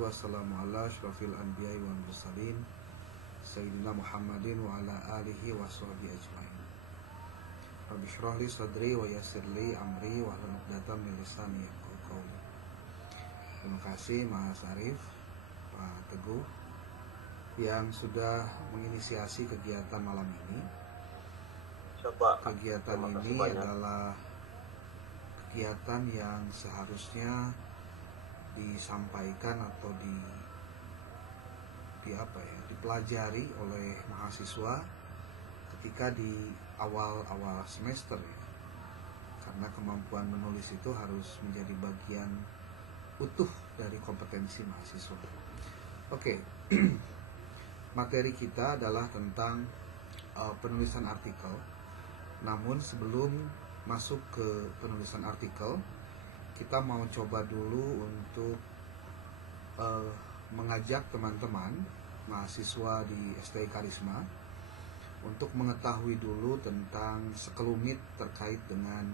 wassalatu wassalamu ala asyrafil anbiya'i wal mursalin Sayyidina Muhammadin wa ala alihi wa sahbihi ajma'in. Rabbi shrah li sadri wa yassir li amri wa hlul 'uqdatam min lisani yafqahu qawli. Terima kasih Mas Arif, Pak Teguh yang sudah menginisiasi kegiatan malam ini. Kegiatan ini adalah kegiatan yang seharusnya disampaikan atau dipelajari oleh mahasiswa ketika di awal-awal semester ya. Karena kemampuan menulis itu harus menjadi bagian utuh dari kompetensi mahasiswa. Oke. Materi kita adalah tentang penulisan artikel. Namun sebelum masuk ke penulisan artikel, kita mau coba dulu untuk mengajak teman-teman mahasiswa di STI Karisma untuk mengetahui dulu tentang sekelumit terkait dengan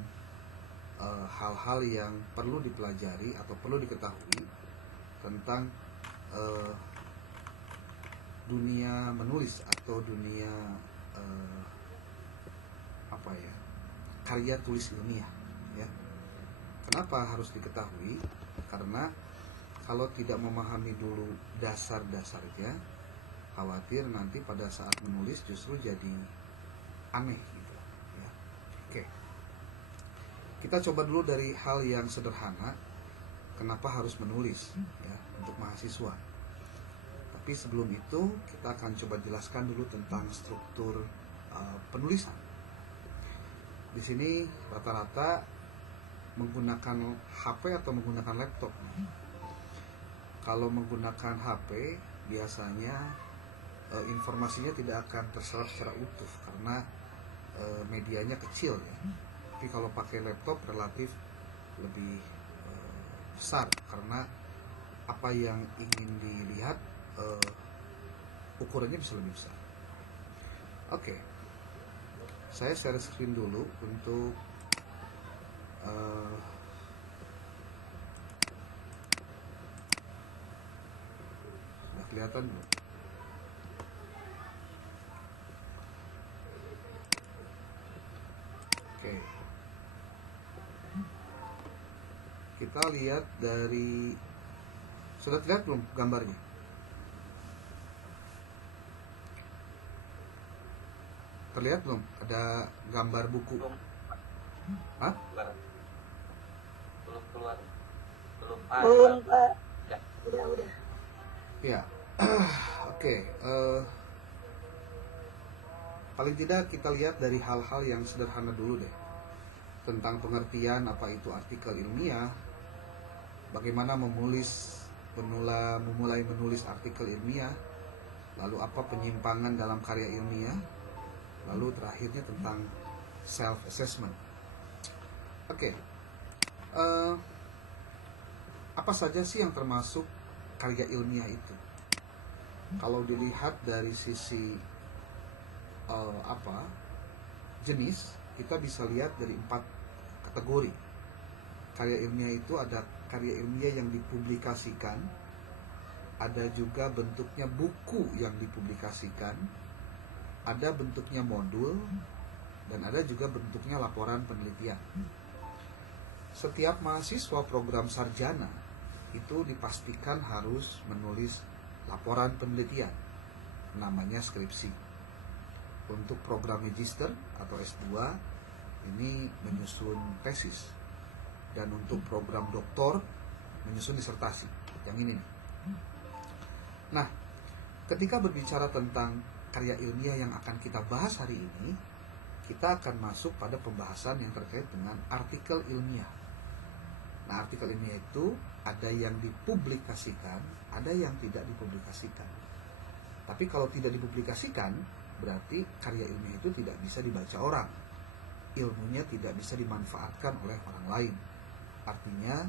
hal-hal yang perlu dipelajari atau perlu diketahui tentang dunia menulis atau dunia karya tulis ilmiah ya. Kenapa harus diketahui? Karena kalau tidak memahami dulu dasar-dasarnya, khawatir nanti pada saat menulis justru jadi aneh gitu ya. Oke. Kita coba dulu dari hal yang sederhana. Kenapa harus menulis ya untuk mahasiswa? Tapi sebelum itu kita akan coba jelaskan dulu tentang struktur penulisan. Di sini rata-rata menggunakan HP atau menggunakan laptop. Kalau menggunakan HP biasanya informasinya tidak akan terserap secara utuh karena medianya kecil ya. Tapi kalau pakai laptop relatif lebih besar karena apa yang ingin dilihat ukurannya bisa lebih besar. Oke. Saya share screen dulu untuk sudah kelihatan belum? Oke. Kita lihat dari, sudah terlihat belum gambarnya? Terlihat belum? Ada gambar buku? Belum. Hah? Belum keluar. Belum. Belum, Pak. Ya. Udah. Ya. Oke. Paling tidak kita lihat dari hal-hal yang sederhana dulu deh. Tentang pengertian apa itu artikel ilmiah, bagaimana memulai menulis artikel ilmiah, lalu apa penyimpangan dalam karya ilmiah, lalu terakhirnya tentang self assessment. Oke. Apa saja sih yang termasuk karya ilmiah itu? Kalau dilihat dari sisi jenis, kita bisa lihat dari 4 kategori. Karya ilmiah itu ada karya ilmiah yang dipublikasikan, ada juga bentuknya buku yang dipublikasikan, ada bentuknya modul, dan ada juga bentuknya laporan penelitian. Setiap mahasiswa program sarjana itu dipastikan harus menulis laporan penelitian, namanya skripsi. Untuk program magister atau S2 ini menyusun tesis, dan untuk program doktor menyusun disertasi. Yang ini nih. Nah, ketika berbicara tentang karya ilmiah yang akan kita bahas hari ini, kita akan masuk pada pembahasan yang terkait dengan artikel ilmiah. Nah, artikel ilmiah itu ada yang dipublikasikan, ada yang tidak dipublikasikan. Tapi kalau tidak dipublikasikan, berarti karya ilmiah itu tidak bisa dibaca orang. Ilmunya tidak bisa dimanfaatkan oleh orang lain. Artinya,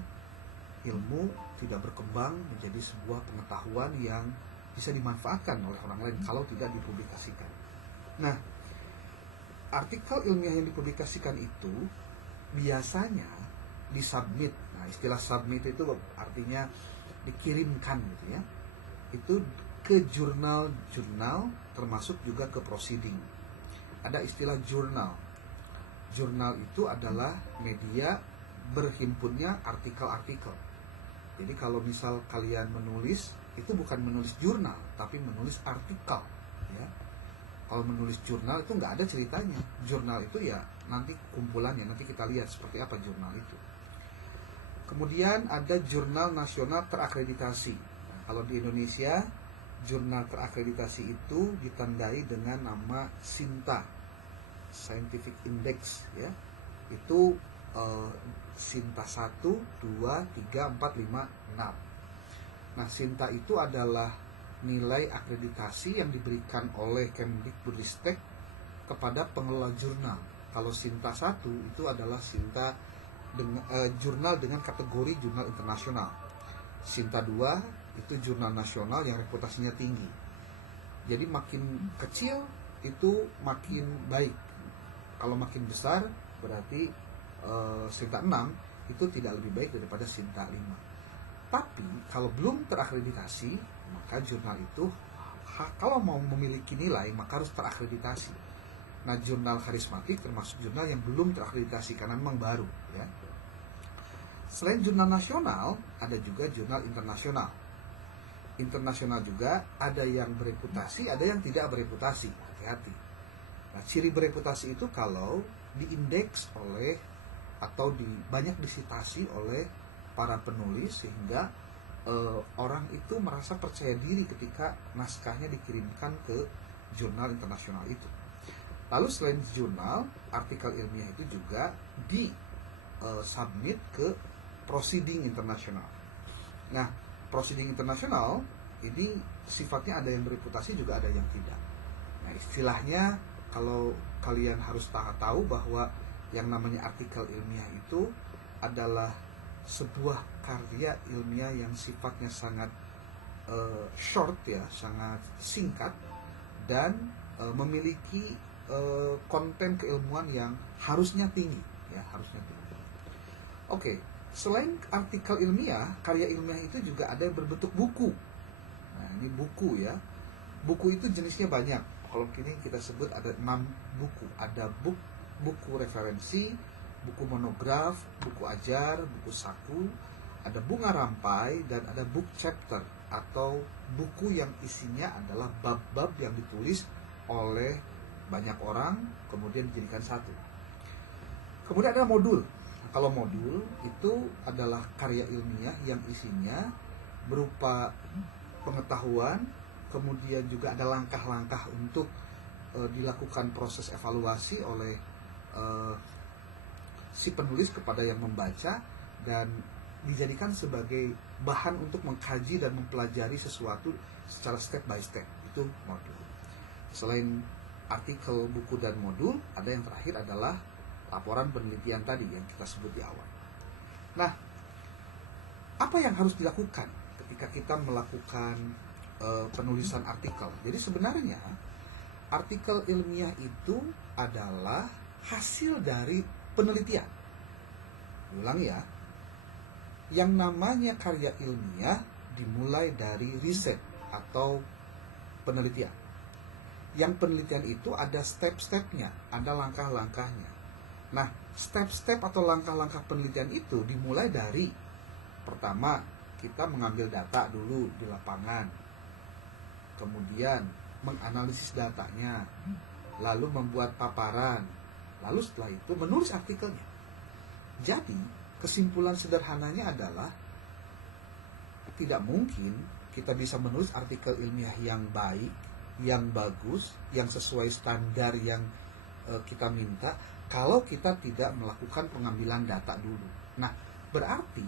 ilmu tidak berkembang menjadi sebuah pengetahuan yang bisa dimanfaatkan oleh orang lain kalau tidak dipublikasikan. Nah, artikel ilmiah yang dipublikasikan itu biasanya disubmit. Nah, istilah submit itu artinya dikirimkan gitu ya, itu ke jurnal-jurnal, termasuk juga ke proceeding. Ada istilah jurnal. Jurnal itu adalah media berhimpunnya artikel-artikel. Jadi kalau misal kalian menulis, itu bukan menulis jurnal, tapi menulis artikel ya. Kalau menulis jurnal itu nggak ada ceritanya. Jurnal itu ya nanti kumpulannya, nanti kita lihat seperti apa jurnal itu. Kemudian ada jurnal nasional terakreditasi. Nah, kalau di Indonesia, jurnal terakreditasi itu ditandai dengan nama SINTA, Scientific Index ya. Itu SINTA 1, 2, 3, 4, 5, 6. Nah, SINTA itu adalah nilai akreditasi yang diberikan oleh Kemdikbudristek kepada pengelola jurnal. Kalau SINTA 1 itu adalah SINTA jurnal dengan kategori jurnal internasional. SINTA 2 itu jurnal nasional yang reputasinya tinggi. Jadi makin kecil itu makin baik. Kalau makin besar berarti SINTA 6 itu tidak lebih baik daripada SINTA 5. Tapi kalau belum terakreditasi, maka jurnal itu kalau mau memiliki nilai maka harus terakreditasi. Nah, jurnal karismatik termasuk jurnal yang belum terakreditasi karena memang baru ya. Selain jurnal nasional, ada juga jurnal internasional. Internasional juga ada yang bereputasi, ada yang tidak bereputasi. Hati-hati. Nah, ciri bereputasi itu kalau diindeks oleh atau banyak disitasi oleh para penulis sehingga orang itu merasa percaya diri ketika naskahnya dikirimkan ke jurnal internasional itu. Lalu selain jurnal, artikel ilmiah itu juga submit ke proceeding internasional. Nah, proceeding internasional ini sifatnya ada yang bereputasi juga ada yang tidak. Nah, istilahnya kalau kalian harus tahu bahwa yang namanya artikel ilmiah itu adalah sebuah karya ilmiah yang sifatnya sangat short ya, sangat singkat dan memiliki konten keilmuan yang harusnya tinggi ya, harusnya tinggi. Oke, selain artikel ilmiah, karya ilmiah itu juga ada yang berbentuk buku. Nah, ini buku ya. Buku itu jenisnya banyak. Kalau kini kita sebut ada 6 buku. Ada buku referensi, buku monograf, buku ajar, buku saku, ada bunga rampai, dan ada book chapter atau buku yang isinya adalah bab-bab yang ditulis oleh banyak orang kemudian dijadikan satu. Kemudian ada modul. Kalau modul itu adalah karya ilmiah yang isinya berupa pengetahuan, kemudian juga ada langkah-langkah untuk dilakukan proses evaluasi oleh si penulis kepada yang membaca dan dijadikan sebagai bahan untuk mengkaji dan mempelajari sesuatu secara step by step. Itu modul. Selain artikel, buku, dan modul, ada yang terakhir adalah laporan penelitian tadi yang kita sebut di awal. Nah, apa yang harus dilakukan ketika kita melakukan penulisan artikel? Jadi sebenarnya artikel ilmiah itu adalah hasil dari penelitian. Ulang ya, yang namanya karya ilmiah dimulai dari riset atau penelitian. Yang penelitian itu ada step-stepnya, ada langkah-langkahnya. Nah, step-step atau langkah-langkah penelitian itu dimulai dari pertama, kita mengambil data dulu di lapangan. Kemudian menganalisis datanya, lalu membuat paparan, lalu setelah itu menulis artikelnya. Jadi, kesimpulan sederhananya adalah tidak mungkin kita bisa menulis artikel ilmiah yang baik, yang bagus, yang sesuai standar yang kita minta kalau kita tidak melakukan pengambilan data dulu. Nah, berarti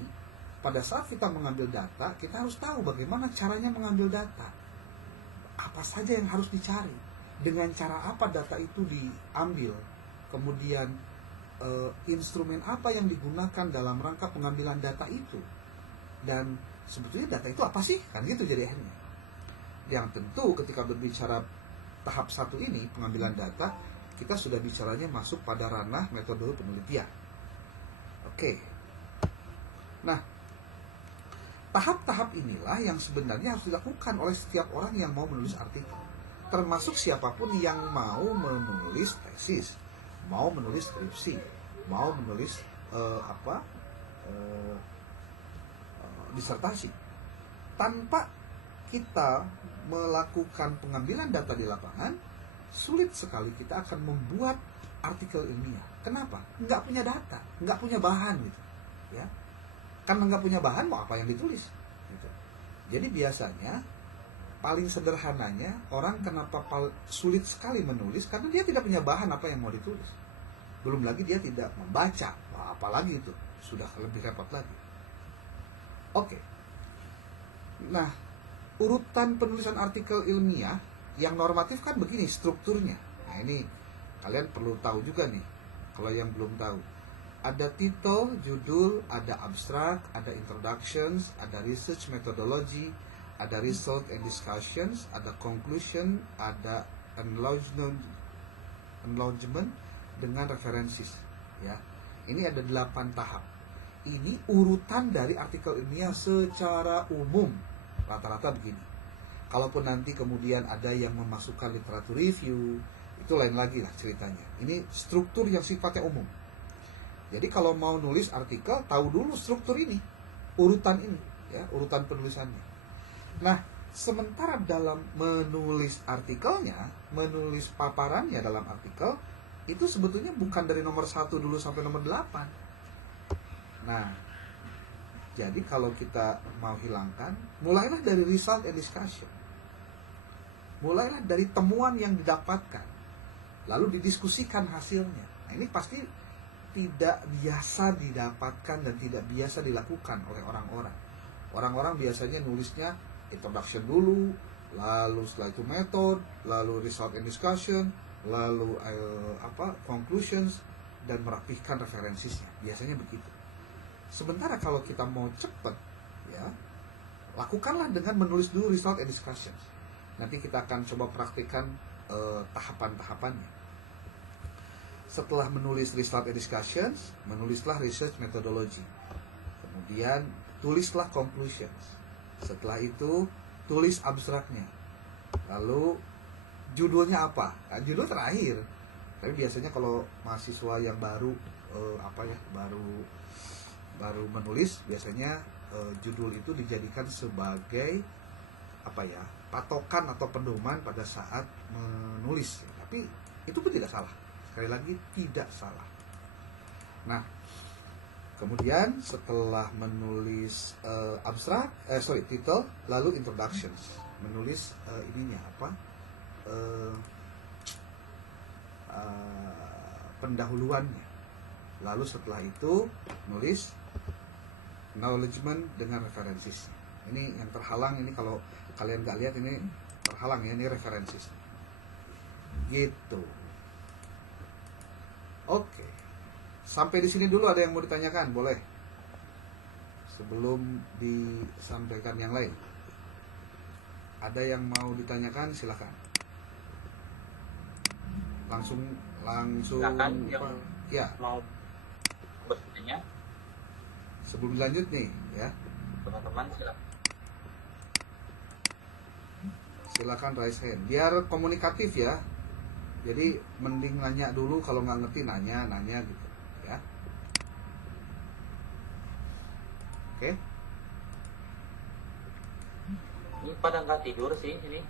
pada saat kita mengambil data, kita harus tahu bagaimana caranya mengambil data. Apa saja yang harus dicari, dengan cara apa data itu diambil, kemudian instrumen apa yang digunakan dalam rangka pengambilan data itu, dan sebetulnya data itu apa sih, kan gitu jadi akhirnya. Yang tentu ketika berbicara tahap 1 ini, pengambilan data, kita sudah bicaranya masuk pada ranah metode penelitian. Oke. Nah, tahap-tahap inilah yang sebenarnya harus dilakukan oleh setiap orang yang mau menulis artikel, termasuk siapapun yang mau menulis tesis, mau menulis skripsi, mau menulis disertasi. Tanpa kita melakukan pengambilan data di lapangan, sulit sekali kita akan membuat artikel ilmiah. Kenapa? Nggak punya data, nggak punya bahan gitu, ya. Karena nggak punya bahan, mau apa yang ditulis? Gitu. Jadi biasanya paling sederhananya orang kenapa sulit sekali menulis karena dia tidak punya bahan apa yang mau ditulis. Belum lagi dia tidak membaca, apalagi itu sudah lebih repot lagi. Oke. Nah, urutan penulisan artikel ilmiah yang normatif kan begini strukturnya. Nah, ini kalian perlu tahu juga nih, kalau yang belum tahu. Ada title, judul, ada abstract, ada introductions, ada research methodology, ada result and discussions, ada conclusion, ada enlargement dengan references, ya. Ini ada 8 tahap. Ini urutan dari artikel ilmiah secara umum. Rata-rata begini. Kalaupun nanti kemudian ada yang memasukkan literatur review, itu lain lagi lah ceritanya. Ini struktur yang sifatnya umum. Jadi kalau mau nulis artikel, tahu dulu struktur ini, urutan ini, ya, urutan penulisannya. Nah, sementara dalam menulis artikelnya, menulis paparannya dalam artikel, itu sebetulnya bukan dari nomor 1 dulu sampai nomor 8. Nah, jadi kalau kita mau hilangkan, mulailah dari result and discussion. Mulailah dari temuan yang didapatkan, lalu didiskusikan hasilnya. Nah, ini pasti tidak biasa didapatkan dan tidak biasa dilakukan oleh orang-orang. Orang-orang biasanya nulisnya introduction dulu, lalu setelah itu method, lalu result and discussion, lalu conclusions, dan merapihkan referensinya. Biasanya begitu. Sementara kalau kita mau cepat, ya, lakukanlah dengan menulis dulu result and discussions. Nanti kita akan coba praktikkan tahapan-tahapannya. Setelah menulis result and discussions, menulislah research methodology. Kemudian tulislah conclusions. Setelah itu tulis abstraknya. Lalu judulnya apa? Nah, judul terakhir. Tapi biasanya kalau mahasiswa yang baru baru menulis, biasanya judul itu dijadikan sebagai patokan atau pedoman pada saat menulis. Tapi itu pun tidak salah. Sekali lagi tidak salah. Nah, kemudian setelah menulis title, lalu introductions, menulis pendahuluannya. Lalu setelah itu nulis acknowledgement dengan referensis. Ini yang terhalang, ini kalau kalian nggak lihat ini terhalang ya, ini referensis. Gitu. Oke. Sampai di sini dulu, ada yang mau ditanyakan? Boleh. Sebelum disampaikan yang lain. Ada yang mau ditanyakan? Silakan. Langsung silakan yang ya. mau bertanya. Sebelum lanjut nih, ya. Teman-teman silakan. Silakan raise hand. Biar komunikatif ya. Jadi mending nanya dulu, kalau nggak ngerti nanya gitu, ya. Oke. Ini pada nggak tidur sih ini.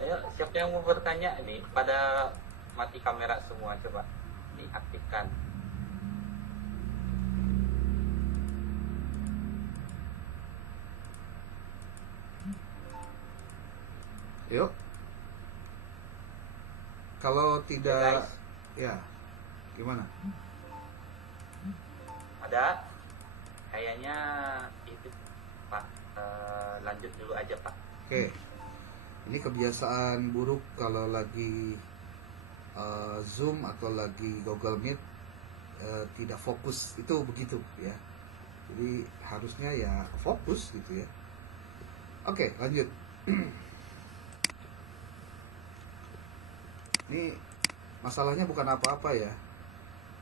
Ayo, siapa yang mau bertanya ini? Pada mati kamera semua, coba diaktifkan. Yuk. Kalau tidak, ya, gimana? Ada? Kayaknya itu Pak. Lanjut dulu aja Pak. Oke. Ini kebiasaan buruk kalau lagi Zoom atau lagi Google Meet, tidak fokus, itu begitu ya. Jadi harusnya ya fokus gitu ya. Oke, lanjut. Ini masalahnya bukan apa-apa ya.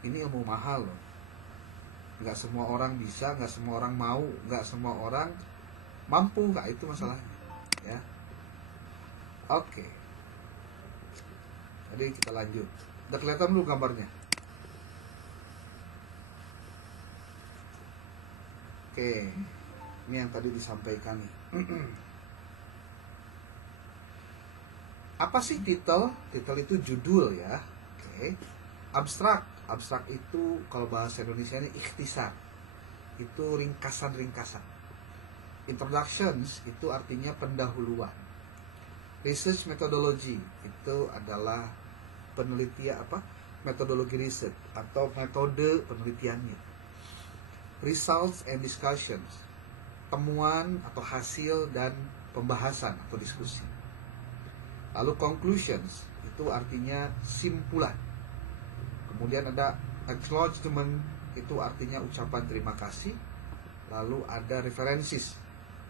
Ini ilmu mahal loh. Nggak semua orang bisa, nggak semua orang mau, nggak semua orang mampu, nggak itu masalahnya, ya. Oke. Jadi kita lanjut. Udah kelihatan dulu gambarnya. Oke. Ini yang tadi disampaikan nih. Apa sih titel? Titel itu judul ya. Oke. Abstrak. Abstrak itu kalau bahasa Indonesia ini ikhtisar. Itu ringkasan-ringkasan. Introductions itu artinya pendahuluan. Research methodology itu adalah penelitian metodologi riset atau metode penelitiannya. Results and discussions, temuan atau hasil dan pembahasan atau diskusi. Lalu conclusions itu artinya simpulan. Kemudian ada acknowledgement, itu artinya ucapan terima kasih. Lalu ada references,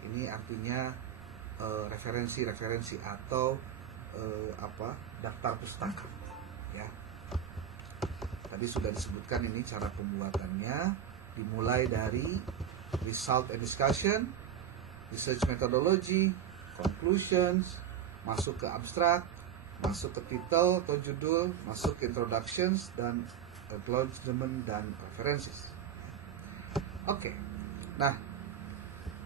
ini artinya referensi atau daftar pustaka, ya. Tadi sudah disebutkan ini cara pembuatannya, dimulai dari result and discussion, research methodology, conclusions, masuk ke abstrak, masuk ke title atau judul, masuk ke introductions dan acknowledgement dan references. Oke. Nah,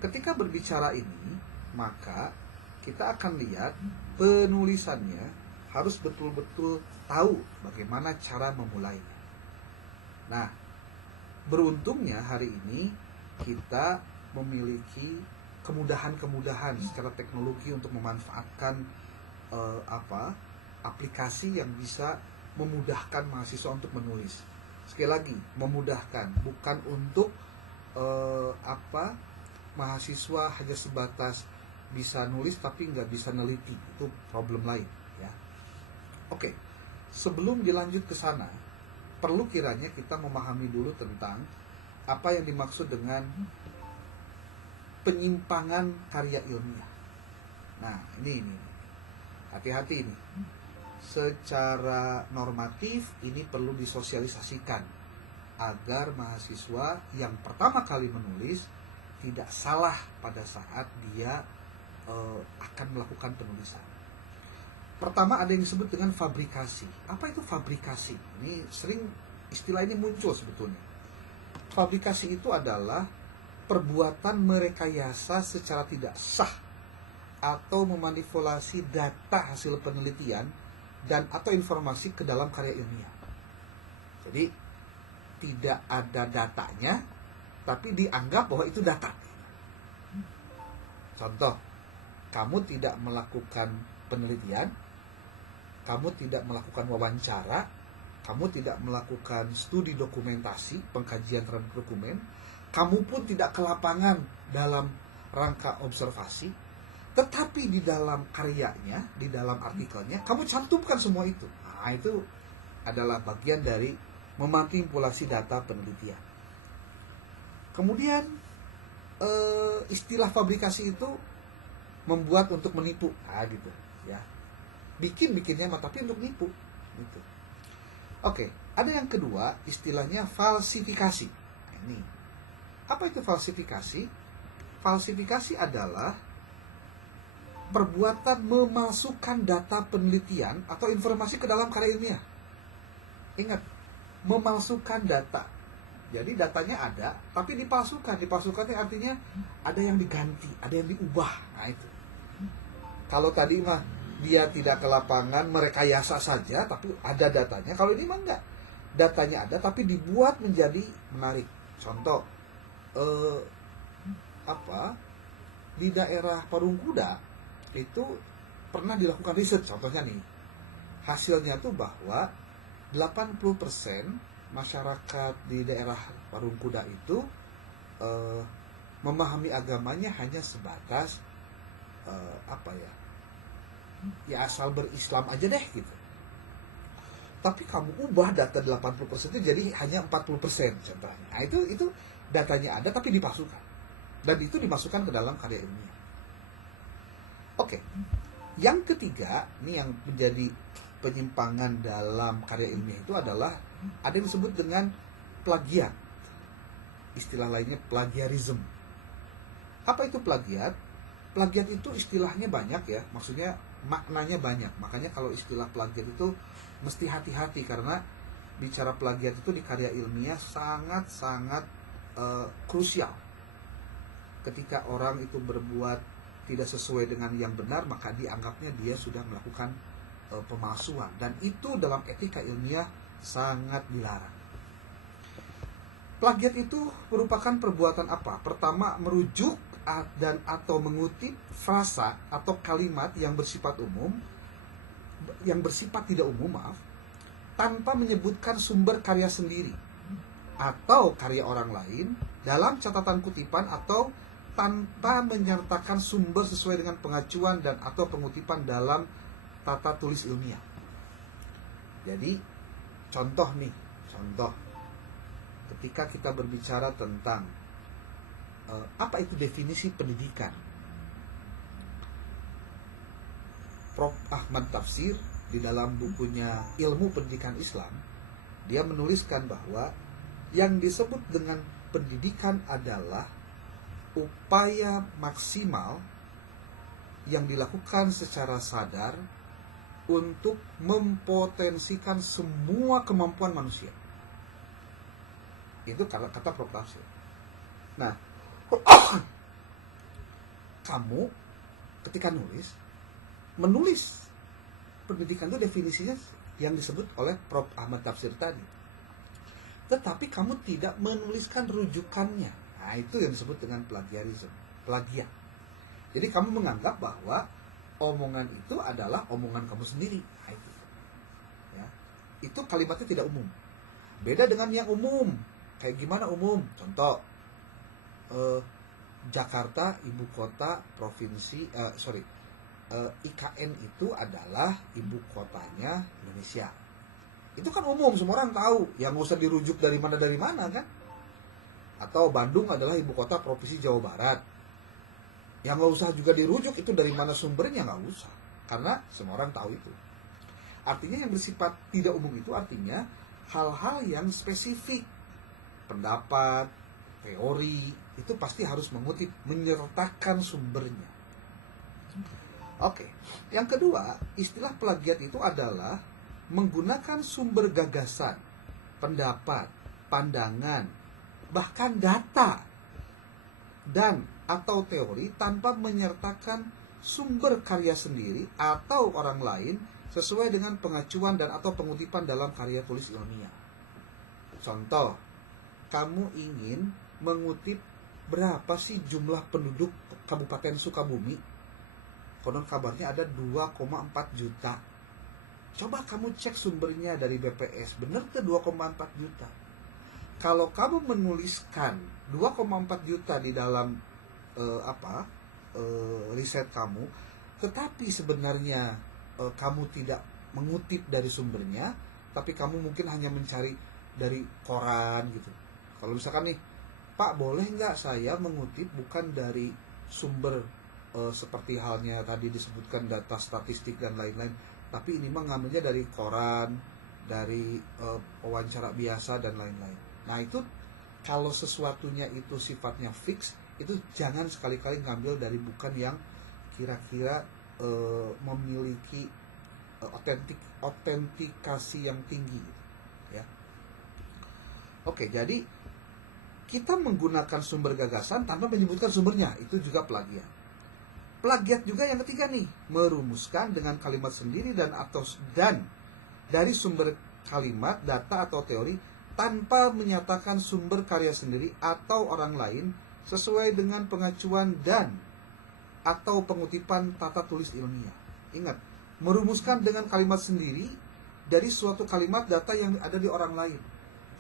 ketika berbicara ini, maka kita akan lihat penulisannya harus betul-betul tahu bagaimana cara memulainya. Nah, beruntungnya hari ini kita memiliki kemudahan-kemudahan secara teknologi untuk memanfaatkan aplikasi yang bisa memudahkan mahasiswa untuk menulis. Sekali lagi, memudahkan, bukan untuk mahasiswa hanya sebatas bisa nulis tapi nggak bisa neliti. Itu problem lain, ya. Oke, sebelum dilanjut ke sana, perlu kiranya kita memahami dulu tentang apa yang dimaksud dengan penyimpangan karya ilmiah. Nah, ini. Hati-hati ini. Secara normatif ini perlu disosialisasikan agar mahasiswa yang pertama kali menulis tidak salah pada saat dia akan melakukan penulisan. Pertama ada yang disebut dengan fabrikasi. Apa itu fabrikasi? Ini sering istilah ini muncul sebetulnya. Fabrikasi itu adalah perbuatan merekayasa secara tidak sah atau memanipulasi data hasil penelitian dan atau informasi ke dalam karya ilmiah. Jadi tidak ada datanya, tapi dianggap bahwa itu data. Contoh, kamu tidak melakukan penelitian, kamu tidak melakukan wawancara, kamu tidak melakukan studi dokumentasi, pengkajian terhadap dokumen, kamu pun tidak ke lapangan dalam rangka observasi, tetapi di dalam karyanya, di dalam artikelnya, kamu cantumkan semua itu. Nah, itu adalah bagian dari memanipulasi data penelitian. Kemudian istilah fabrikasi itu membuat untuk menipu, gitu, ya. Bikinnya tapi untuk nipu, gitu. Oke, ada yang kedua, istilahnya falsifikasi. Nah, ini apa itu falsifikasi? Falsifikasi adalah perbuatan memasukkan data penelitian atau informasi ke dalam karya ilmiah. Ingat, memalsukan data. Jadi datanya ada, tapi dipalsukan. Dipalsukannya artinya ada yang diganti, ada yang diubah. Nah, itu. Kalau tadi mah dia tidak ke lapangan, merekayasa saja, tapi ada datanya. Kalau ini mah enggak. Datanya ada, tapi dibuat menjadi menarik. Contoh, di daerah Parungkuda itu pernah dilakukan riset, contohnya nih, hasilnya tuh bahwa 80% masyarakat di daerah Parungkuda itu memahami agamanya hanya sebatas ya asal berislam aja deh, gitu. Tapi kamu ubah data 80% itu jadi hanya 40% contohnya. Nah, itu datanya ada tapi dipalsukan. Dan itu dimasukkan ke dalam karya ilmiah. Oke. Yang ketiga, ini yang menjadi penyimpangan dalam karya ilmiah itu adalah ada yang disebut dengan plagiat. istilah lainnya plagiarism. Apa itu plagiat? Plagiat itu istilahnya banyak ya, maksudnya maknanya banyak. Makanya kalau istilah plagiat itu mesti hati-hati, karena bicara plagiat itu di karya ilmiah sangat-sangat krusial. Ketika orang itu berbuat tidak sesuai dengan yang benar, maka dianggapnya dia sudah melakukan pemalsuan, dan itu dalam etika ilmiah sangat dilarang. Plagiat itu merupakan perbuatan apa? Pertama, merujuk dan atau mengutip frasa atau kalimat yang bersifat tidak umum, tanpa menyebutkan sumber karya sendiri atau karya orang lain dalam catatan kutipan, atau tanpa menyertakan sumber sesuai dengan pengacuan dan atau pengutipan dalam tata tulis ilmiah. Jadi contoh ketika kita berbicara tentang apa itu definisi pendidikan, Prof. Ahmad Tafsir di dalam bukunya Ilmu Pendidikan Islam, dia menuliskan bahwa yang disebut dengan pendidikan adalah upaya maksimal yang dilakukan secara sadar untuk mempotensikan semua kemampuan manusia. Itu kata Prof. Tafsir. Nah, kamu ketika menulis pendidikan itu definisinya yang disebut oleh Prof. Ahmad Tafsir tadi, tetapi kamu tidak menuliskan rujukannya. Nah, itu yang disebut dengan plagiat. Jadi kamu menganggap bahwa omongan itu adalah omongan kamu sendiri. Nah, itu ya, itu kalimatnya tidak umum. Beda dengan yang umum. Kayak gimana umum? Contoh, Jakarta ibu kota provinsi, IKN itu adalah ibu kotanya Indonesia. Itu kan umum, semua orang tahu. Yang nggak usah dirujuk dari mana kan? Atau Bandung adalah ibu kota provinsi Jawa Barat. Yang nggak usah juga dirujuk itu dari mana sumbernya, nggak usah, karena semua orang tahu itu. Artinya yang bersifat tidak umum itu artinya hal-hal yang spesifik, pendapat, teori, itu pasti harus mengutip, menyertakan sumbernya. Oke, yang kedua, istilah plagiat itu adalah menggunakan sumber gagasan, pendapat, pandangan, bahkan data, dan atau teori tanpa menyertakan sumber karya sendiri atau orang lain sesuai dengan pengacuan dan atau pengutipan dalam karya tulis ilmiah. Contoh, kamu ingin mengutip berapa sih jumlah penduduk Kabupaten Sukabumi? Konon kabarnya ada 2,4 juta. Coba kamu cek sumbernya dari BPS, benar ke 2,4 juta? Kalau kamu menuliskan 2,4 juta di dalam riset kamu, tetapi sebenarnya kamu tidak mengutip dari sumbernya, tapi kamu mungkin hanya mencari dari koran gitu. Kalau misalkan nih, Pak, boleh nggak saya mengutip bukan dari sumber seperti halnya tadi disebutkan data statistik dan lain-lain, tapi ini mah ngambilnya dari koran, dari wawancara biasa dan lain-lain. Nah, itu kalau sesuatunya itu sifatnya fix, itu jangan sekali-kali ngambil dari bukan yang kira-kira memiliki autentikasi yang tinggi, ya. Oke, jadi kita menggunakan sumber gagasan tanpa menyebutkan sumbernya, itu juga plagiat. Plagiat juga yang ketiga nih, merumuskan dengan kalimat sendiri dan dari sumber kalimat, data atau teori tanpa menyatakan sumber karya sendiri atau orang lain sesuai dengan pengacuan dan atau pengutipan tata tulis ilmiah. Ingat, merumuskan dengan kalimat sendiri dari suatu kalimat data yang ada di orang lain.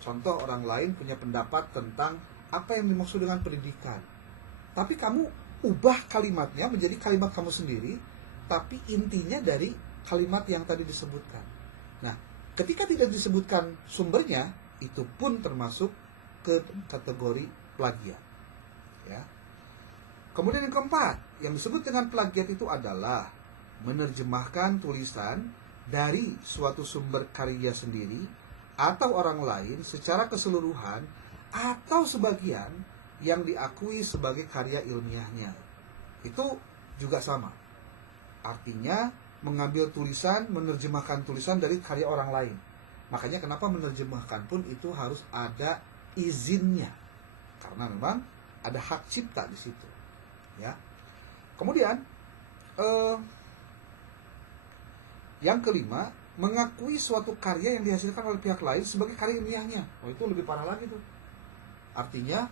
Contoh, orang lain punya pendapat tentang apa yang dimaksud dengan pendidikan, tapi kamu ubah kalimatnya menjadi kalimat kamu sendiri, tapi intinya dari kalimat yang tadi disebutkan. Nah, ketika tidak disebutkan sumbernya, itu pun termasuk ke kategori plagiat, ya. Kemudian yang keempat, yang disebut dengan plagiat itu adalah menerjemahkan tulisan dari suatu sumber karya sendiri atau orang lain secara keseluruhan atau sebagian yang diakui sebagai karya ilmiahnya. Itu juga sama. Artinya mengambil tulisan, menerjemahkan tulisan dari karya orang lain. Makanya kenapa menerjemahkan pun itu harus ada izinnya. Karena memang ada hak cipta di situ. Ya. Kemudian yang kelima, mengakui suatu karya yang dihasilkan oleh pihak lain sebagai karya ilmiahnya. Oh, itu lebih parah lagi tuh. Artinya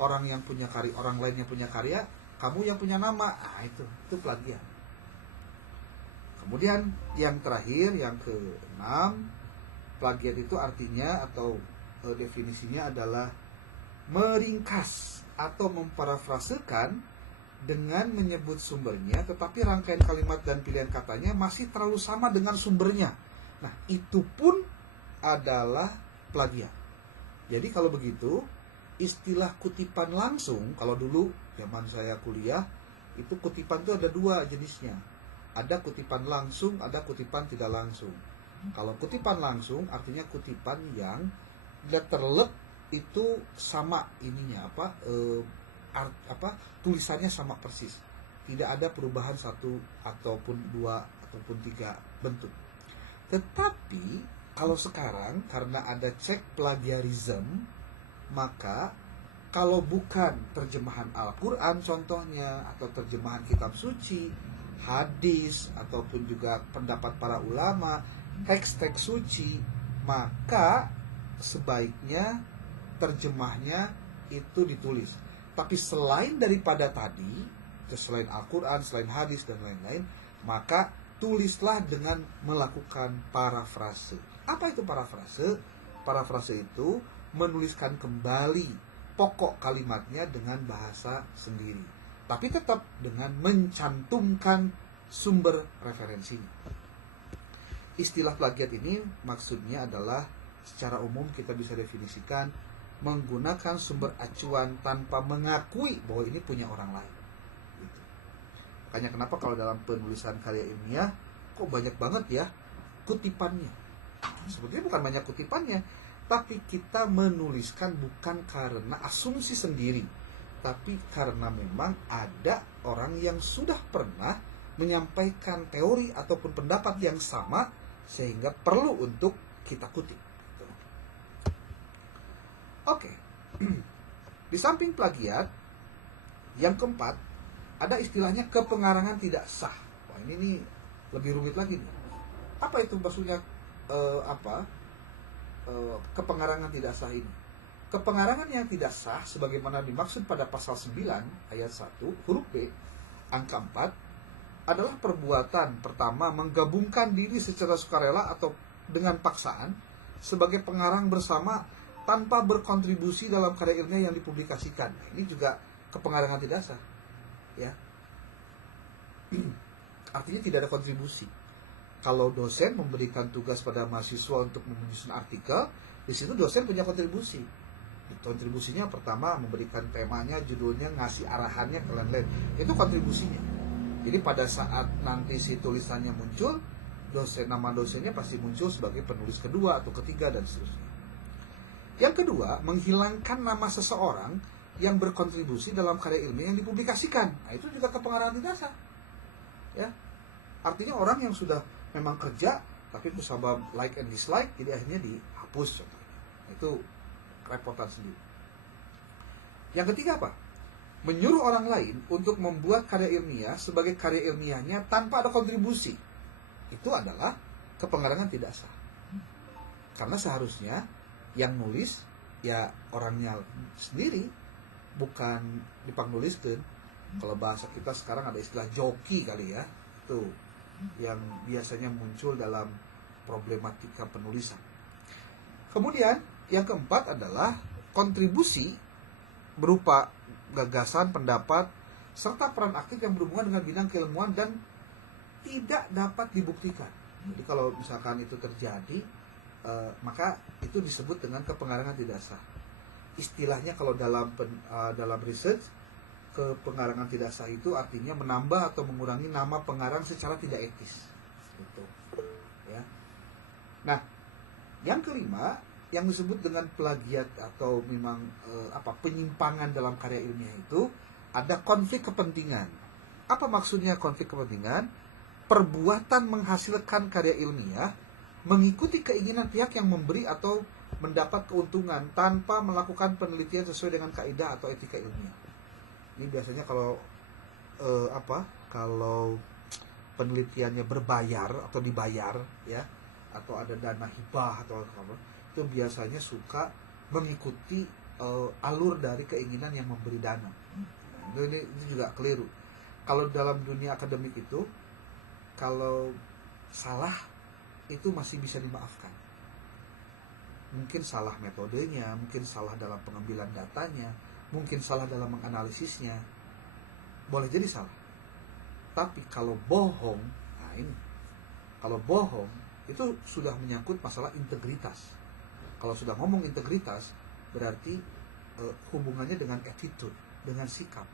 orang yang punya karya, orang lain yang punya karya, kamu yang punya nama. Ah, itu plagiat. Kemudian yang terakhir, yang keenam, plagiat itu artinya atau definisinya adalah meringkas atau memparafrasekan dengan menyebut sumbernya, tetapi rangkaian kalimat dan pilihan katanya masih terlalu sama dengan sumbernya. Nah, itu pun adalah plagiat. Jadi kalau begitu, istilah kutipan langsung, kalau dulu zaman saya kuliah, itu kutipan itu ada dua jenisnya. Ada kutipan langsung, ada kutipan tidak langsung. Kalau kutipan langsung artinya kutipan yang letter itu sama ininya tulisannya sama persis, tidak ada perubahan satu ataupun dua ataupun tiga bentuk. Tetapi kalau sekarang karena ada cek plagiarism, maka kalau bukan terjemahan Al-Quran contohnya, atau terjemahan kitab suci, hadis, ataupun juga pendapat para ulama, teks-teks suci, maka sebaiknya terjemahnya itu ditulis. Tapi selain daripada tadi, selain Al-Quran, selain hadis, dan lain-lain, maka tulislah dengan melakukan parafrase. Apa itu parafrase? Parafrase itu menuliskan kembali pokok kalimatnya dengan bahasa sendiri, tapi tetap dengan mencantumkan sumber referensinya. Istilah plagiat ini maksudnya adalah secara umum kita bisa definisikan menggunakan sumber acuan tanpa mengakui bahwa ini punya orang lain. Gitu. Makanya kenapa kalau dalam penulisan karya ilmiah kok banyak banget ya kutipannya. Sebetulnya bukan banyak kutipannya, tapi kita menuliskan bukan karena asumsi sendiri, tapi karena memang ada orang yang sudah pernah menyampaikan teori ataupun pendapat yang sama sehingga perlu untuk kita kutip. Oke. Di samping plagiat, yang keempat ada istilahnya kepengarangan tidak sah. Wah, ini nih lebih rumit lagi nih. Apa itu maksudnya kepengarangan tidak sah ini? Kepengarangan yang tidak sah sebagaimana dimaksud pada pasal 9 ayat 1 huruf B angka 4 adalah perbuatan pertama menggabungkan diri secara sukarela atau dengan paksaan sebagai pengarang bersama tanpa berkontribusi dalam karya ilmiah yang dipublikasikan. Nah, ini juga kepengarangan tidak sah. Ya. Artinya tidak ada kontribusi. Kalau dosen memberikan tugas pada mahasiswa untuk menyusun artikel, di situ dosen punya kontribusi. Kontribusinya pertama memberikan temanya, judulnya, ngasih arahannya ke lain-lain. Itu kontribusinya. Jadi pada saat nanti si tulisannya muncul, nama dosennya pasti muncul sebagai penulis kedua atau ketiga dan seterusnya. Yang kedua, menghilangkan nama seseorang yang berkontribusi dalam karya ilmiah yang dipublikasikan. Nah, itu juga kepengarangan tidak sah. Ya. Artinya orang yang sudah memang kerja, tapi itu sebab like and dislike, jadi akhirnya dihapus contohnya. Nah, itu kerepotan sendiri. Yang ketiga apa? Menyuruh orang lain untuk membuat karya ilmiah sebagai karya ilmiahnya tanpa ada kontribusi. Itu adalah kepengarangan tidak sah. Karena seharusnya yang nulis ya orangnya sendiri, bukan dipangnuliskeun. Kalau bahasa kita sekarang ada istilah joki kali ya, itu yang biasanya muncul dalam problematika penulisan. Kemudian yang keempat adalah kontribusi berupa gagasan, pendapat, serta peran aktif yang berhubungan dengan bidang keilmuan dan tidak dapat dibuktikan. Jadi kalau misalkan itu terjadi, maka itu disebut dengan kepengarangan tidak sah. Istilahnya kalau dalam research, kepengarangan tidak sah itu artinya menambah atau mengurangi nama pengarang secara tidak etis. Gitu. Ya. Nah, yang kelima, yang disebut dengan plagiat atau memang penyimpangan dalam karya ilmiah itu ada konflik kepentingan. Apa maksudnya konflik kepentingan? Perbuatan menghasilkan karya ilmiah mengikuti keinginan pihak yang memberi atau mendapat keuntungan tanpa melakukan penelitian sesuai dengan kaidah atau etika ilmiah. Ini biasanya kalau kalau penelitiannya berbayar atau dibayar ya, atau ada dana hibah atau apa, itu biasanya suka mengikuti alur dari keinginan yang memberi dana. Ini juga keliru. Kalau dalam dunia akademik itu, kalau salah itu masih bisa dimaafkan. Mungkin salah metodenya, mungkin salah dalam pengambilan datanya, mungkin salah dalam menganalisisnya, boleh jadi salah. Tapi kalau bohong, nah ini, kalau bohong itu sudah menyangkut masalah integritas. Kalau sudah ngomong integritas, berarti hubungannya dengan attitude, dengan sikap.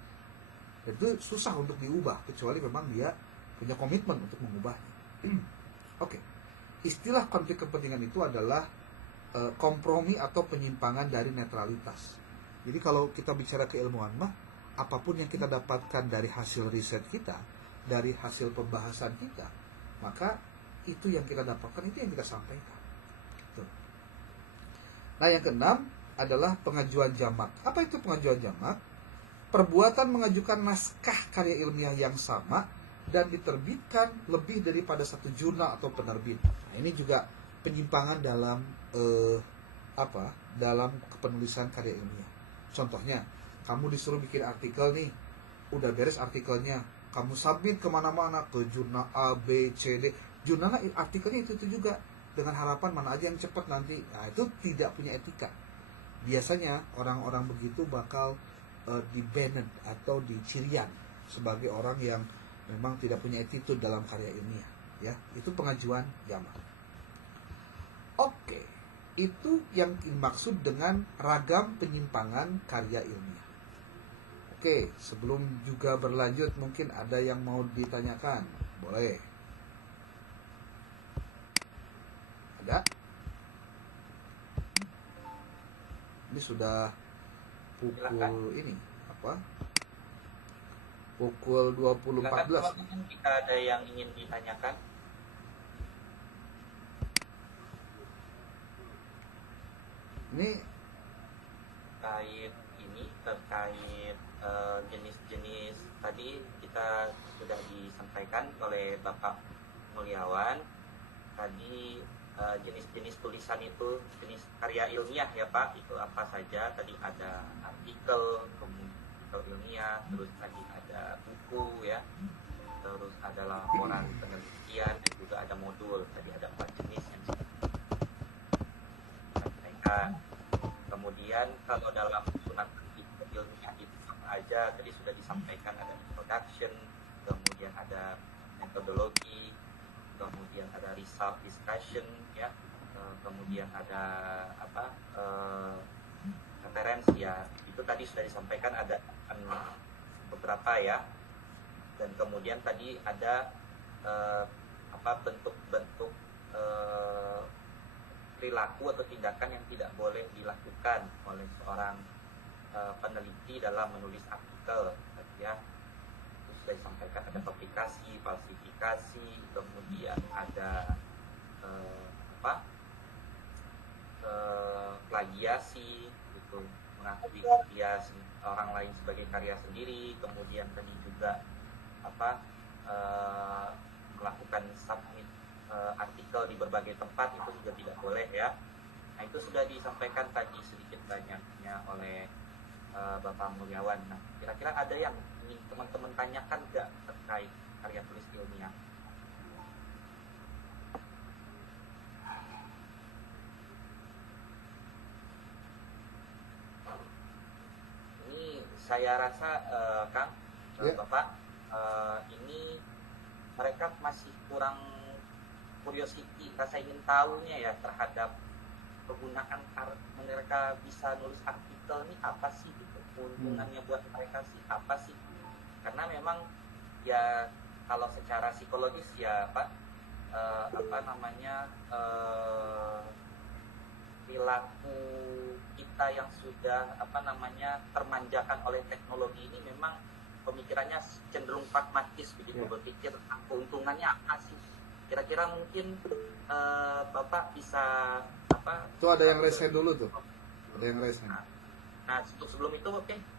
Dan itu susah untuk diubah, kecuali memang dia punya komitmen untuk mengubahnya. Oke. Istilah konflik kepentingan itu adalah kompromi atau penyimpangan dari netralitas. Jadi kalau kita bicara keilmuan mah, apapun yang kita dapatkan dari hasil riset kita, dari hasil pembahasan kita, maka itu yang kita dapatkan, itu yang kita sampaikan. Tuh. Nah, yang keenam adalah pengajuan jamak. Apa itu pengajuan jamak? Perbuatan mengajukan naskah karya ilmiah yang sama dan diterbitkan lebih daripada satu jurnal atau penerbit. Nah, ini juga penyimpangan dalam dalam penulisan karya ilmiah. Contohnya, kamu disuruh bikin artikel nih, udah beres artikelnya, kamu submit kemana-mana, ke jurnal A, B, C, D, jurnalnya artikelnya itu juga, dengan harapan mana aja yang cepat nanti. Nah, itu tidak punya etika. Biasanya orang-orang begitu bakal di-banned atau dicirian sebagai orang yang memang tidak punya attitude dalam karya ilmiah, ya. Itu pengajuan jamak. Oke, itu yang dimaksud dengan ragam penyimpangan karya ilmiah. Oke, sebelum juga berlanjut, mungkin ada yang mau ditanyakan, boleh. Ada? Ini sudah pukul ini pukul 20.14. Jika ada yang ingin ditanyakan. Ini terkait jenis-jenis tadi kita sudah disampaikan oleh Bapak Mulyawan. Tadi jenis-jenis tulisan itu, jenis karya ilmiah ya Pak, itu apa saja? Tadi ada artikel, kemudian ilmiah, terus tadi ada buku ya, terus ada laporan penelitian, dan juga ada modul. Tadi ada 4 jenis yang disampaikan. Kemudian kalau dalam susunan ilmiah itu apa aja? Tadi sudah disampaikan, ada introduction, kemudian ada metodologi, kemudian ada result discussion ya, kemudian ada referensi ya, itu tadi sudah disampaikan, ada beberapa ya. Dan kemudian tadi ada bentuk-bentuk perilaku atau tindakan yang tidak boleh dilakukan oleh seorang peneliti dalam menulis artikel ya. Sudah disampaikan, ada publikasi, falsifikasi, kemudian ada plagiasi, gitu, mengakui karya orang lain sebagai karya sendiri. Kemudian tadi juga melakukan submit artikel di berbagai tempat, itu juga tidak boleh ya. Nah, itu sudah disampaikan tadi sedikit banyaknya oleh Bapak Mulyawan. Nah, kira-kira ada yang ingin teman-teman tanyakan nggak terkait karya tulis ilmiah? Ini saya rasa Kang, Bapak, ini mereka masih kurang curiosity, rasa ingin tahunya ya terhadap penggunaan mereka bisa nulis artikel ini apa sih gitu, keuntungannya buat mereka sih apa sih? Karena memang ya kalau secara psikologis ya Pak, perilaku kita yang sudah termanjakan oleh teknologi ini memang pemikirannya cenderung pragmatis begitu, berpikir keuntungannya apa sih. Kira-kira mungkin Bapak bisa Itu ada yang raise hand dulu tuh. Ada yang raise hand. Nah, untuk sebelum itu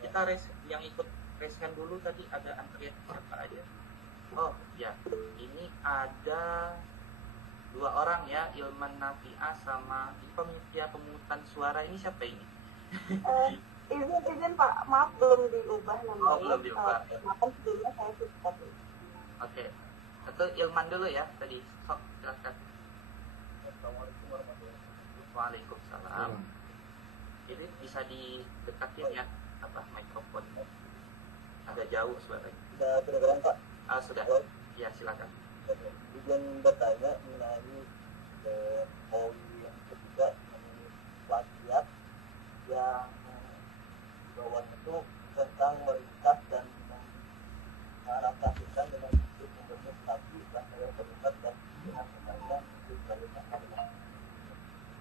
kita yang ikut raise hand dulu tadi ada antrian siapa aja? Oh ya, ini ada 2 orang ya, Ilman Nafi'ah sama panitia pemungutan suara. Ini siapa ini? Izin Pak, maaf belum diubah namanya. Oh, belum diubah. Maaf sebelumnya saya sudah. Oke. Atau Ilman dulu ya tadi. Sok, silakan. Assalamualaikum warahmatullahi wabarakatuh. Waalaikumsalam. Jadi bisa didekatin ya mikrofon. Agak jauh suaranya. Sudah kedengaran Pak? Sudah. Ya, silakan. Izin bertanya mengenai poin yang ketiga, wasiat yang bawah itu tentang melintas dan mengarahkan dengan hidup membentuk stasi bahasa yang terlibat dan dengan kekayaan kualitasnya.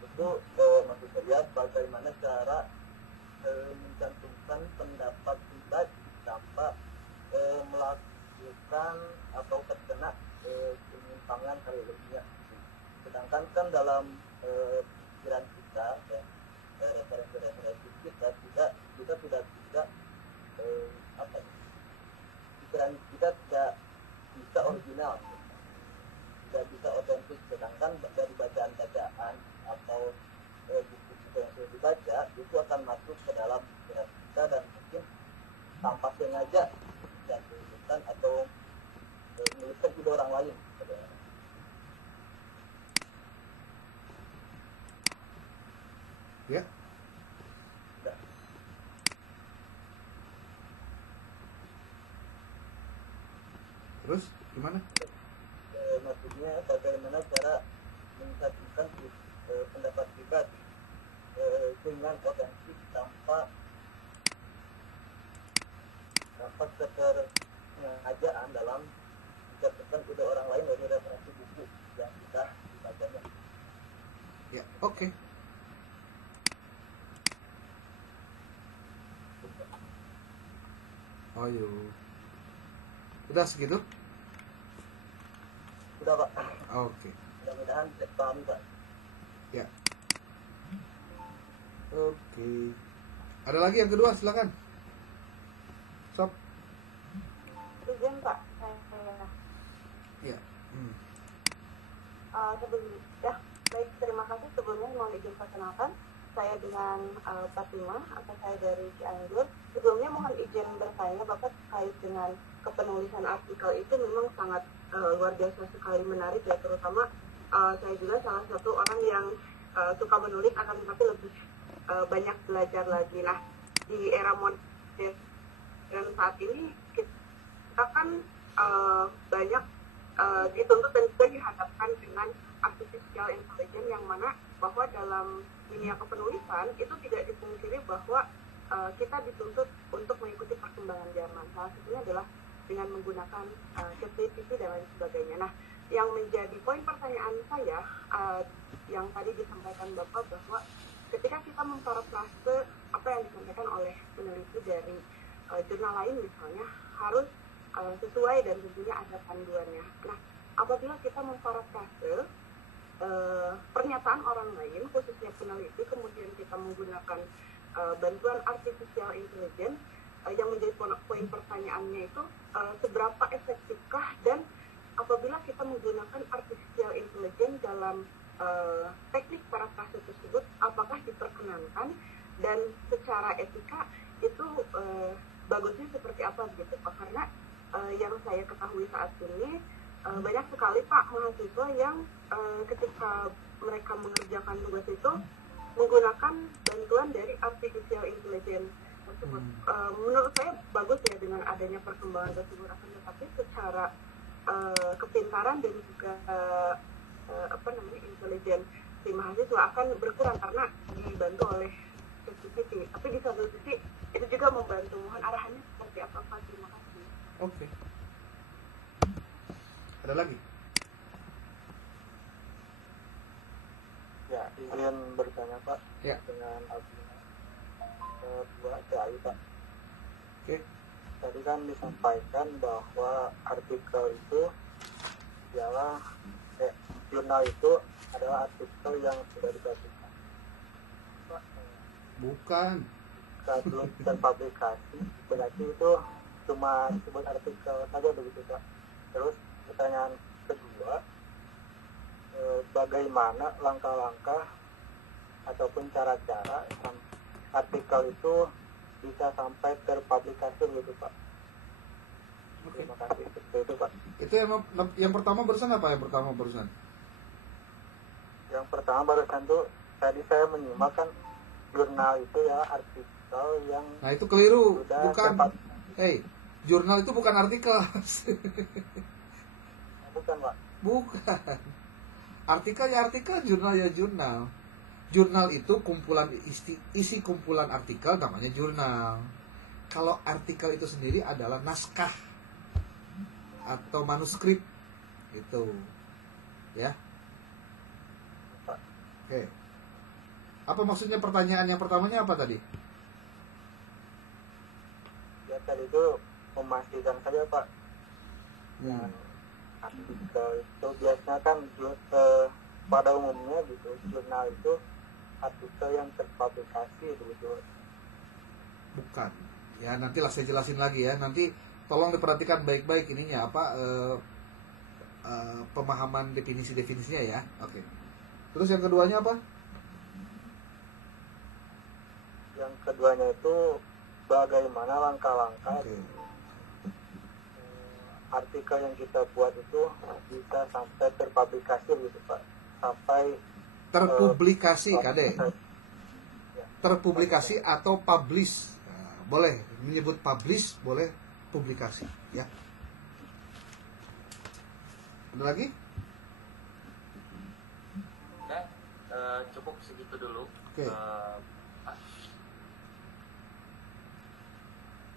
Itu maksud saya bagaimana cara mencantumkan pendapat pribadi tanpa melakukan atau terkena penyimpangan ideologinya. Sedangkan kan dalam pikiran kita ya, referensi kita tidak pikiran kita tidak bisa original, tidak bisa otentik. Sedangkan dari bacaan-bacaan atau buku-buku yang sudah dibaca itu akan masuk ke dalam pikiran kita dan mungkin tanpa sengaja dan tulisan atau menuliskan ide orang lain. Ya. Terus gimana? Maksudnya bagaimana cara mencantumkan pendapat pribadi dengan otentik tanpa kesengajaan dalam mencantumkan ide orang lain dari referensi buku yang kita dibacanya. Ya, oke. Oh yuk. Udah segitu? Sudah Pak. Oke. Mudah-mudahan paham Pak. Ya. Oke. Ada lagi yang kedua, silakan. Sob. Izin Pak, saya. Ya. Baik, terima kasih. Sebelumnya mohon izin perkenalkan, saya dengan Fatimah, atau saya dari Cianjur. Sebelumnya mohon izin bertanya Bapak terkait dengan kepenulisan artikel itu memang sangat luar biasa sekali, menarik ya, terutama saya juga salah satu orang yang suka menulis, akan tetapi lebih banyak belajar lagi. Nah, di era modern saat ini kita kan banyak dituntut dan juga dihadapkan dengan artificial intelligence, yang mana bahwa dalam dunia kepenulisan itu tidak dipungkiri bahwa kita dituntut untuk mengikuti perkembangan zaman. Salah satunya adalah dengan menggunakan ChatGPT dan lain sebagainya. Nah, yang menjadi poin pertanyaan saya yang tadi disampaikan Bapak, bahwa ketika kita memparafrase apa yang disampaikan oleh peneliti dari jurnal lain misalnya, harus sesuai dan tentunya ada panduannya. Nah, apabila kita memparafrase pernyataan orang lain, khususnya peneliti, kemudian kita menggunakan bantuan artificial intelligence, yang menjadi poin pertanyaannya itu seberapa efektifkah, dan apabila kita menggunakan artificial intelligence dalam teknik parafrase tersebut, apakah diperkenankan, dan secara etika itu bagusnya seperti apa gitu Pak? Karena yang saya ketahui saat ini banyak sekali Pak mahasiswa yang ketika mereka mengerjakan tugas itu menggunakan bantuan dari artificial intelligence tersebut. Menurut saya bagus ya dengan adanya perkembangan tersebut, akan tetapi secara kepintaran dan juga intelijen si mahasiswa akan berkurang karena dibantu oleh ChatGPT. Tapi di satu sisi itu juga membantu. Mohon arahannya seperti apa Pak? Terima kasih. Oke. Ada lagi? Ya, izin bertanya Pak. Ya. dengan dua CAI Pak. Oke. Tadi kan disampaikan bahwa artikel itu ialah jurnal itu adalah artikel yang sudah dibagikan. Bukan. Kalau terpublikasi berarti itu cuma disebut artikel saja begitu Pak. Terus pertanyaan kedua, bagaimana langkah-langkah ataupun cara-cara artikel itu bisa sampai terpublikasi begitu Pak. Oke. Terima kasih. Seperti itu Pak. Itu yang pertama barusan apa? Yang pertama barusan? Yang pertama barusan tuh tadi saya menyimak kan jurnal itu ya artikel yang Nah, itu keliru. sudah Bukan. Jurnal itu bukan artikel. bukan Pak. Bukan. Artikel ya artikel, jurnal ya jurnal. Jurnal itu kumpulan isi kumpulan artikel, namanya jurnal. Kalau artikel itu sendiri adalah naskah atau manuskrip itu. Ya. Oke. Apa maksudnya pertanyaan yang pertamanya apa tadi? Ya tadi itu memastikan saja Pak. Hmm. Artikel itu biasanya kan pada umumnya gitu jurnal itu artikel yang terpublikasi begitu. Bukan. Ya, nantilah saya jelasin lagi ya. Nanti tolong diperhatikan baik-baik ininya apa pemahaman definisi-definisinya ya. Oke. Terus yang keduanya apa? Yang keduanya itu bagaimana langkah-langkah Oke. artikel yang kita buat itu bisa sampai terpublikasi gitu Pak. Sampai Terpublikasi, Kade. Ya. Terpublikasi atau publish. Nah, boleh menyebut publish, boleh publikasi, ya. Ada lagi? Udah, cukup segitu dulu. Oke. Pak.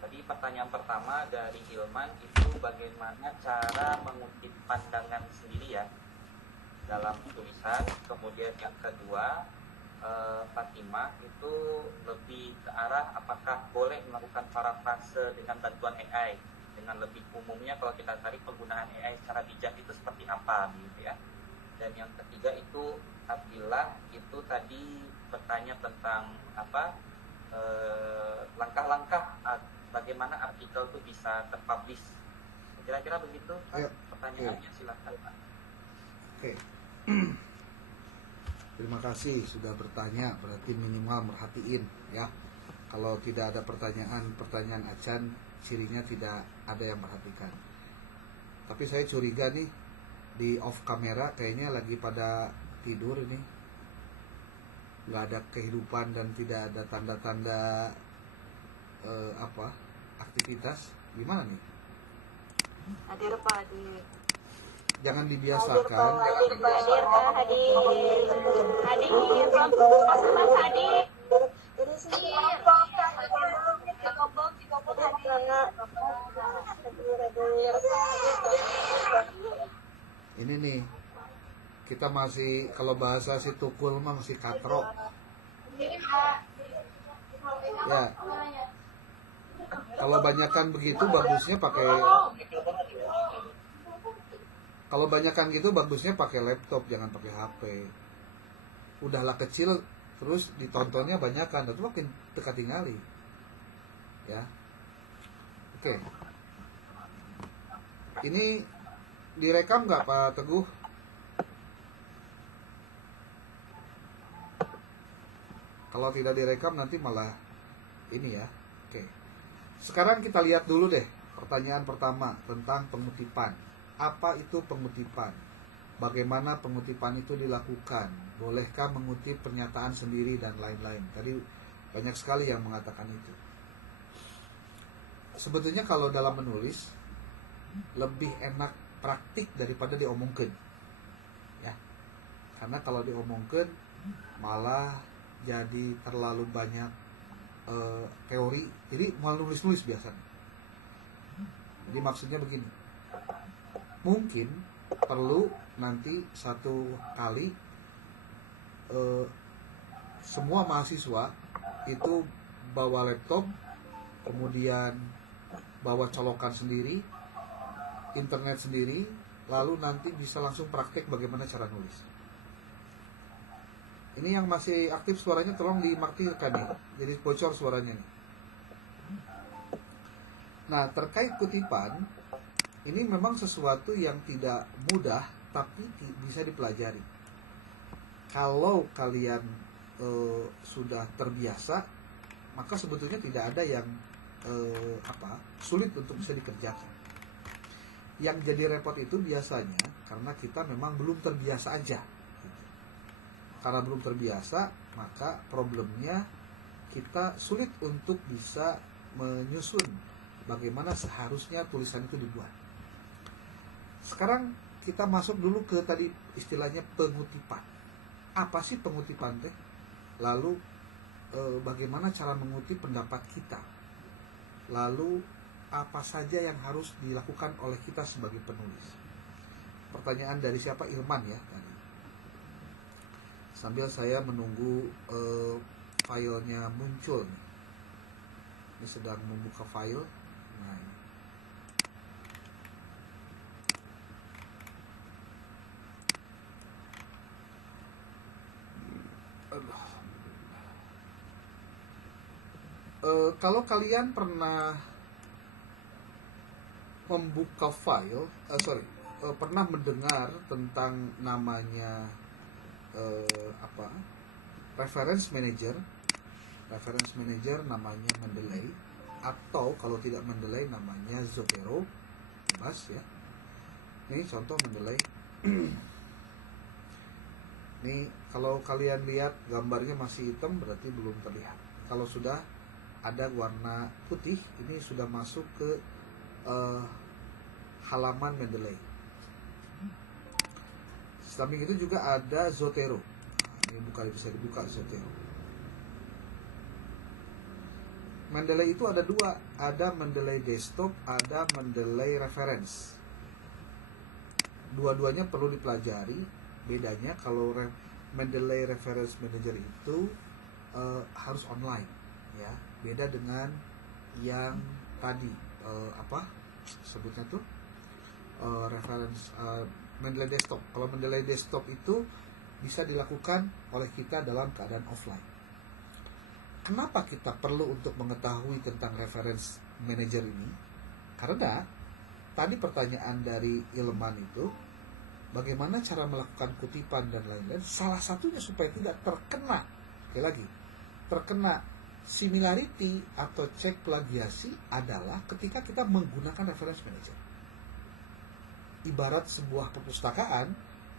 Tadi pertanyaan pertama dari Hilman itu bagaimana cara mengutip pandangan sendiri ya dalam tulisan. Kemudian yang kedua, Fatimah itu lebih ke arah apakah boleh melakukan parafrase dengan bantuan AI. Dengan lebih umumnya kalau kita tarik penggunaan AI secara bijak itu seperti apa gitu ya. Dan yang ketiga itu Abdillah itu tadi bertanya tentang apa langkah-langkah bagaimana artikel itu bisa terpublish. Kira-kira begitu Pak, Ya. pertanyaannya. Silakan Pak. Oke. Terima kasih sudah bertanya, berarti minimal merhatiin ya. Kalau tidak ada pertanyaan acan, cirinya tidak ada yang perhatikan. Tapi saya curiga nih di off kamera kayaknya lagi pada tidur ini. Nggak ada kehidupan dan tidak ada tanda-tanda aktivitas. Gimana nih? Hadir Pak, hadir. Jangan Hadir dibiasakan. Pak, hadir Pak, hadir Pak, hadir. Hadir, Mas hadir. Ini sih. Dikobok hadir. Ini nih, kita masih kalau bahasa si tukul mah masih katrok. Ya. Kalau banyakan begitu bagusnya pakai Kalau banyakan gitu bagusnya pakai laptop, jangan pakai HP. Udahlah kecil terus ditontonnya banyakan, itu makin teka tingali. Ya. Oke. Ini direkam nggak Pak Teguh? Kalau tidak direkam nanti malah ini ya. Oke. Sekarang kita lihat dulu deh pertanyaan pertama tentang pengutipan. Apa itu pengutipan? Bagaimana pengutipan itu dilakukan? Bolehkah mengutip pernyataan sendiri dan lain-lain? Tadi banyak sekali yang mengatakan itu. Sebetulnya kalau dalam menulis lebih enak praktik daripada diomongkan. Ya. Karena kalau diomongkan malah jadi terlalu banyak teori. Jadi mau nulis-nulis biasanya. Jadi maksudnya begini. Mungkin perlu nanti satu kali semua mahasiswa itu bawa laptop, kemudian bawa colokan sendiri, internet sendiri, lalu nanti bisa langsung praktek bagaimana cara nulis. Ini yang masih aktif suaranya tolong dimaktirkan nih, jadi bocor suaranya nih. Nah, terkait kutipan, ini memang sesuatu yang tidak mudah, tapi bisa dipelajari. Kalau kalian sudah terbiasa, maka sebetulnya tidak ada yang sulit untuk bisa dikerjakan. Yang jadi repot itu biasanya karena kita memang belum terbiasa aja. Karena belum terbiasa, maka problemnya kita sulit untuk bisa menyusun bagaimana seharusnya tulisan itu dibuat. Sekarang kita masuk dulu ke tadi istilahnya pengutipan. Apa sih pengutipan teh? Lalu bagaimana cara mengutip pendapat kita? Lalu apa saja yang harus dilakukan oleh kita sebagai penulis? Pertanyaan dari siapa? Ilman ya tadi. Sambil saya menunggu filenya muncul. Ini sedang membuka file. Nah, ini. Kalau kalian pernah membuka file, pernah mendengar tentang namanya reference manager namanya Mendeley, atau kalau tidak Mendeley namanya Zotero, bebas ya. Ini contoh Mendeley. Nih kalau kalian lihat gambarnya masih hitam berarti belum terlihat. Kalau sudah ada warna putih, ini sudah masuk ke halaman Mendeley. Samping itu juga ada Zotero. Ini bisa dibuka Zotero. Mendeley itu ada dua, ada Mendeley desktop, ada Mendeley reference. Dua-duanya perlu dipelajari. Bedanya kalau Mendeley reference manager itu harus online, ya. Beda dengan yang tadi sebutnya tuh reference Mendeley desktop. Kalau Mendeley desktop itu bisa dilakukan oleh kita dalam keadaan offline. Kenapa kita perlu untuk mengetahui tentang reference manager ini? Karena tadi pertanyaan dari Ilman itu, bagaimana cara melakukan kutipan dan lain-lain. Salah satunya supaya tidak terkena, terkena similarity atau cek plagiasi adalah ketika kita menggunakan reference manager. Ibarat sebuah perpustakaan,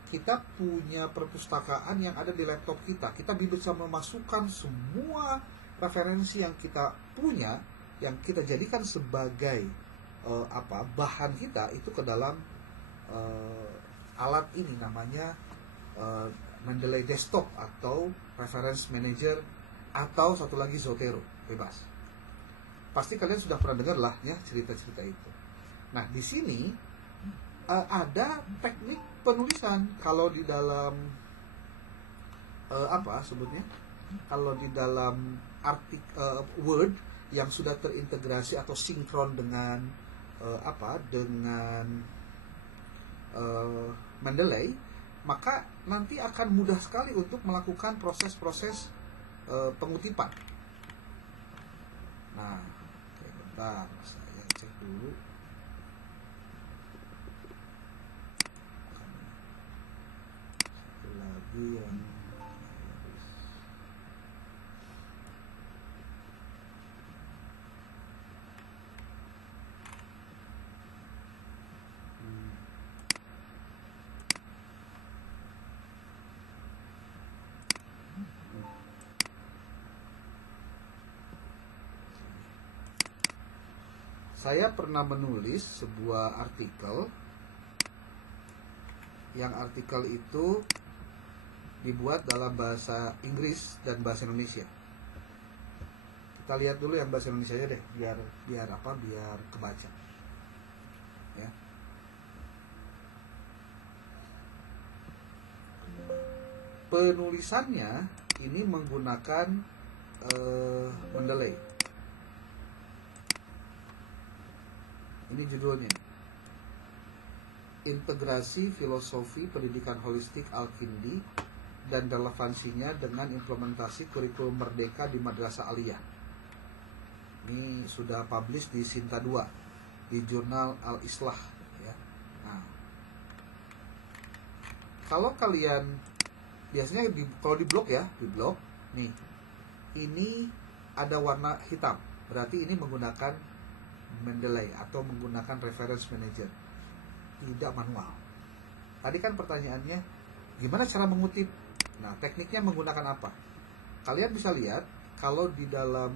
kita punya perpustakaan yang ada di laptop kita. Kita bisa memasukkan semua referensi yang kita punya, yang kita jadikan sebagai bahan kita itu ke dalam alat ini, namanya Mendeley desktop atau reference manager, atau satu lagi Zotero, bebas. Pasti kalian sudah pernah dengar lah ya cerita-cerita itu. Nah, di sini ada teknik penulisan. Kalau di dalam kalau di dalam Word yang sudah terintegrasi atau sinkron dengan Mendeley, maka nanti akan mudah sekali untuk melakukan proses-proses pengutipan. Nah, bentar, saya cek dulu. Satu lagi yang saya pernah menulis sebuah artikel, yang artikel itu dibuat dalam bahasa Inggris dan bahasa Indonesia. Kita lihat dulu yang bahasa Indonesia aja deh, biar kebaca. Ya. Penulisannya ini menggunakan Mendeley. Ini judulnya, Integrasi Filosofi Pendidikan Holistik Al-Kindi dan relevansinya dengan implementasi kurikulum merdeka di Madrasah Aliyah. Ini sudah publish di Sinta 2 di jurnal Al-Islah ya. Nah, kalau kalian biasanya kalau di blog ya, di blog nih, ini ada warna hitam, berarti ini menggunakan Mendeley atau menggunakan reference manager, tidak manual. Tadi kan pertanyaannya gimana cara mengutip. Nah, tekniknya menggunakan apa? Kalian bisa lihat kalau di dalam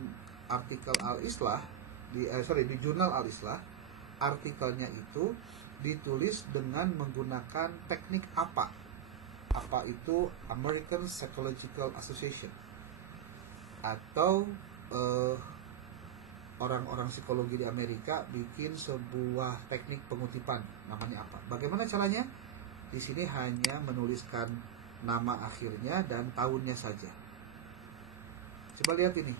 artikel Al-Islah di jurnal Al-Islah, artikelnya itu ditulis dengan menggunakan teknik apa? Apa itu? American Psychological Association, atau orang-orang psikologi di Amerika bikin sebuah teknik pengutipan, namanya apa? Bagaimana caranya? Di sini hanya menuliskan nama akhirnya dan tahunnya saja. Coba lihat ini.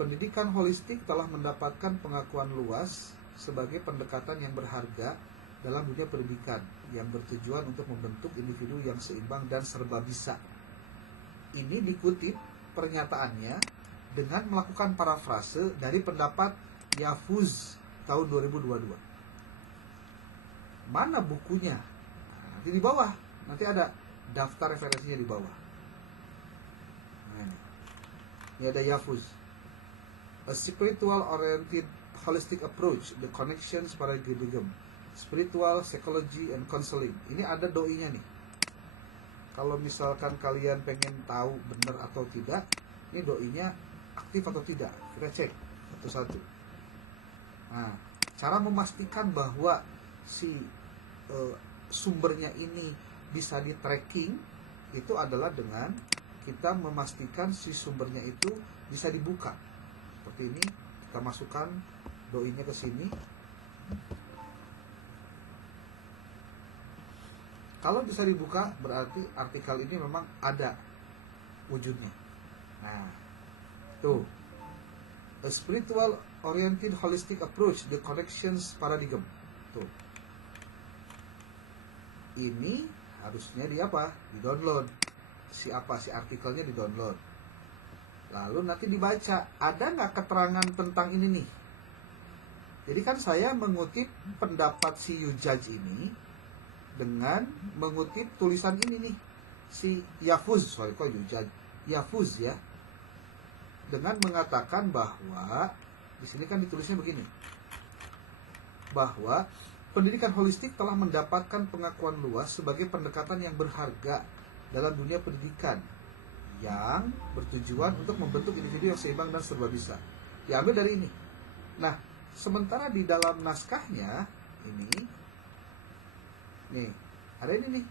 Pendidikan holistik telah mendapatkan pengakuan luas sebagai pendekatan yang berharga dalam dunia pendidikan yang bertujuan untuk membentuk individu yang seimbang dan serba bisa. Ini dikutip pernyataannya dengan melakukan parafrase dari pendapat Yafuz tahun 2022. Mana bukunya? Nah, nanti di bawah, nanti ada daftar referensinya di bawah. Nah, ini ada Yafuz, A Spiritual Oriented Holistic Approach, The Connections Paradigm, Spiritual Psychology and Counseling. Ini ada doinya nih. Kalau misalkan kalian pengen tahu benar atau tidak, ini doinya aktif atau tidak, kita cek satu-satu. Nah, cara memastikan bahwa si sumbernya ini bisa di tracking itu adalah dengan kita memastikan si sumbernya itu bisa dibuka. Seperti ini, kita masukkan doinya ke sini. Kalau bisa dibuka, berarti artikel ini memang ada wujudnya. Nah, tuh, A Spiritual Oriented Holistic Approach, The Connections Paradigm. Tuh, ini harusnya di apa? Di download. Si artikelnya di download. Lalu nanti dibaca, ada nggak keterangan tentang ini nih? Jadi kan saya mengutip pendapat si Yujaj ini dengan mengutip tulisan ini nih, si Yafuz, Yafuz ya, dengan mengatakan bahwa di sini kan ditulisnya begini, bahwa pendidikan holistik telah mendapatkan pengakuan luas sebagai pendekatan yang berharga dalam dunia pendidikan yang bertujuan untuk membentuk individu yang seimbang dan serba bisa. Diambil dari ini. Nah, sementara di dalam naskahnya ini, nih, ada ini nih.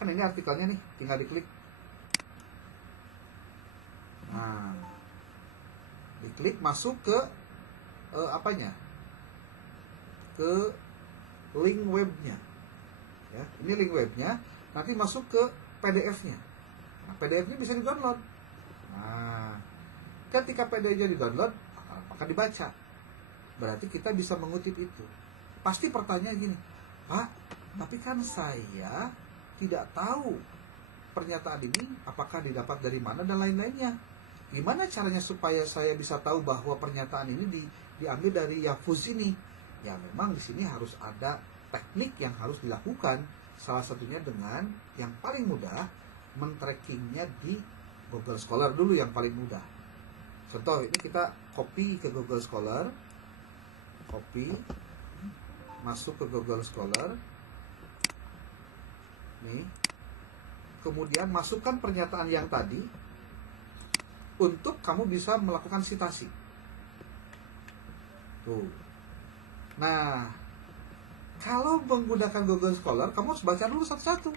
Kan ini artikelnya nih, tinggal diklik. Nah, diklik masuk ke apanya? Ke link webnya. Ya, ini link webnya. Nanti masuk ke PDF-nya. Nah, PDF-nya bisa di-download. Nah, ketika PDF-nya di-download, maka dibaca. Berarti kita bisa mengutip itu. Pasti pertanyaan gini, Pak, tapi kan saya tidak tahu pernyataan ini apakah didapat dari mana dan lain-lainnya. Gimana caranya supaya saya bisa tahu bahwa pernyataan ini diambil dari Yafuz ini? Ya memang di sini harus ada teknik yang harus dilakukan. Salah satunya dengan yang paling mudah, men-trackingnya di Google Scholar dulu yang paling mudah. Contoh, ini kita copy ke Google Scholar, copy, masuk ke Google Scholar, nih, kemudian masukkan pernyataan yang tadi untuk kamu bisa melakukan sitasi. Tuh. Nah, kalau menggunakan Google Scholar, kamu harus baca dulu satu-satu.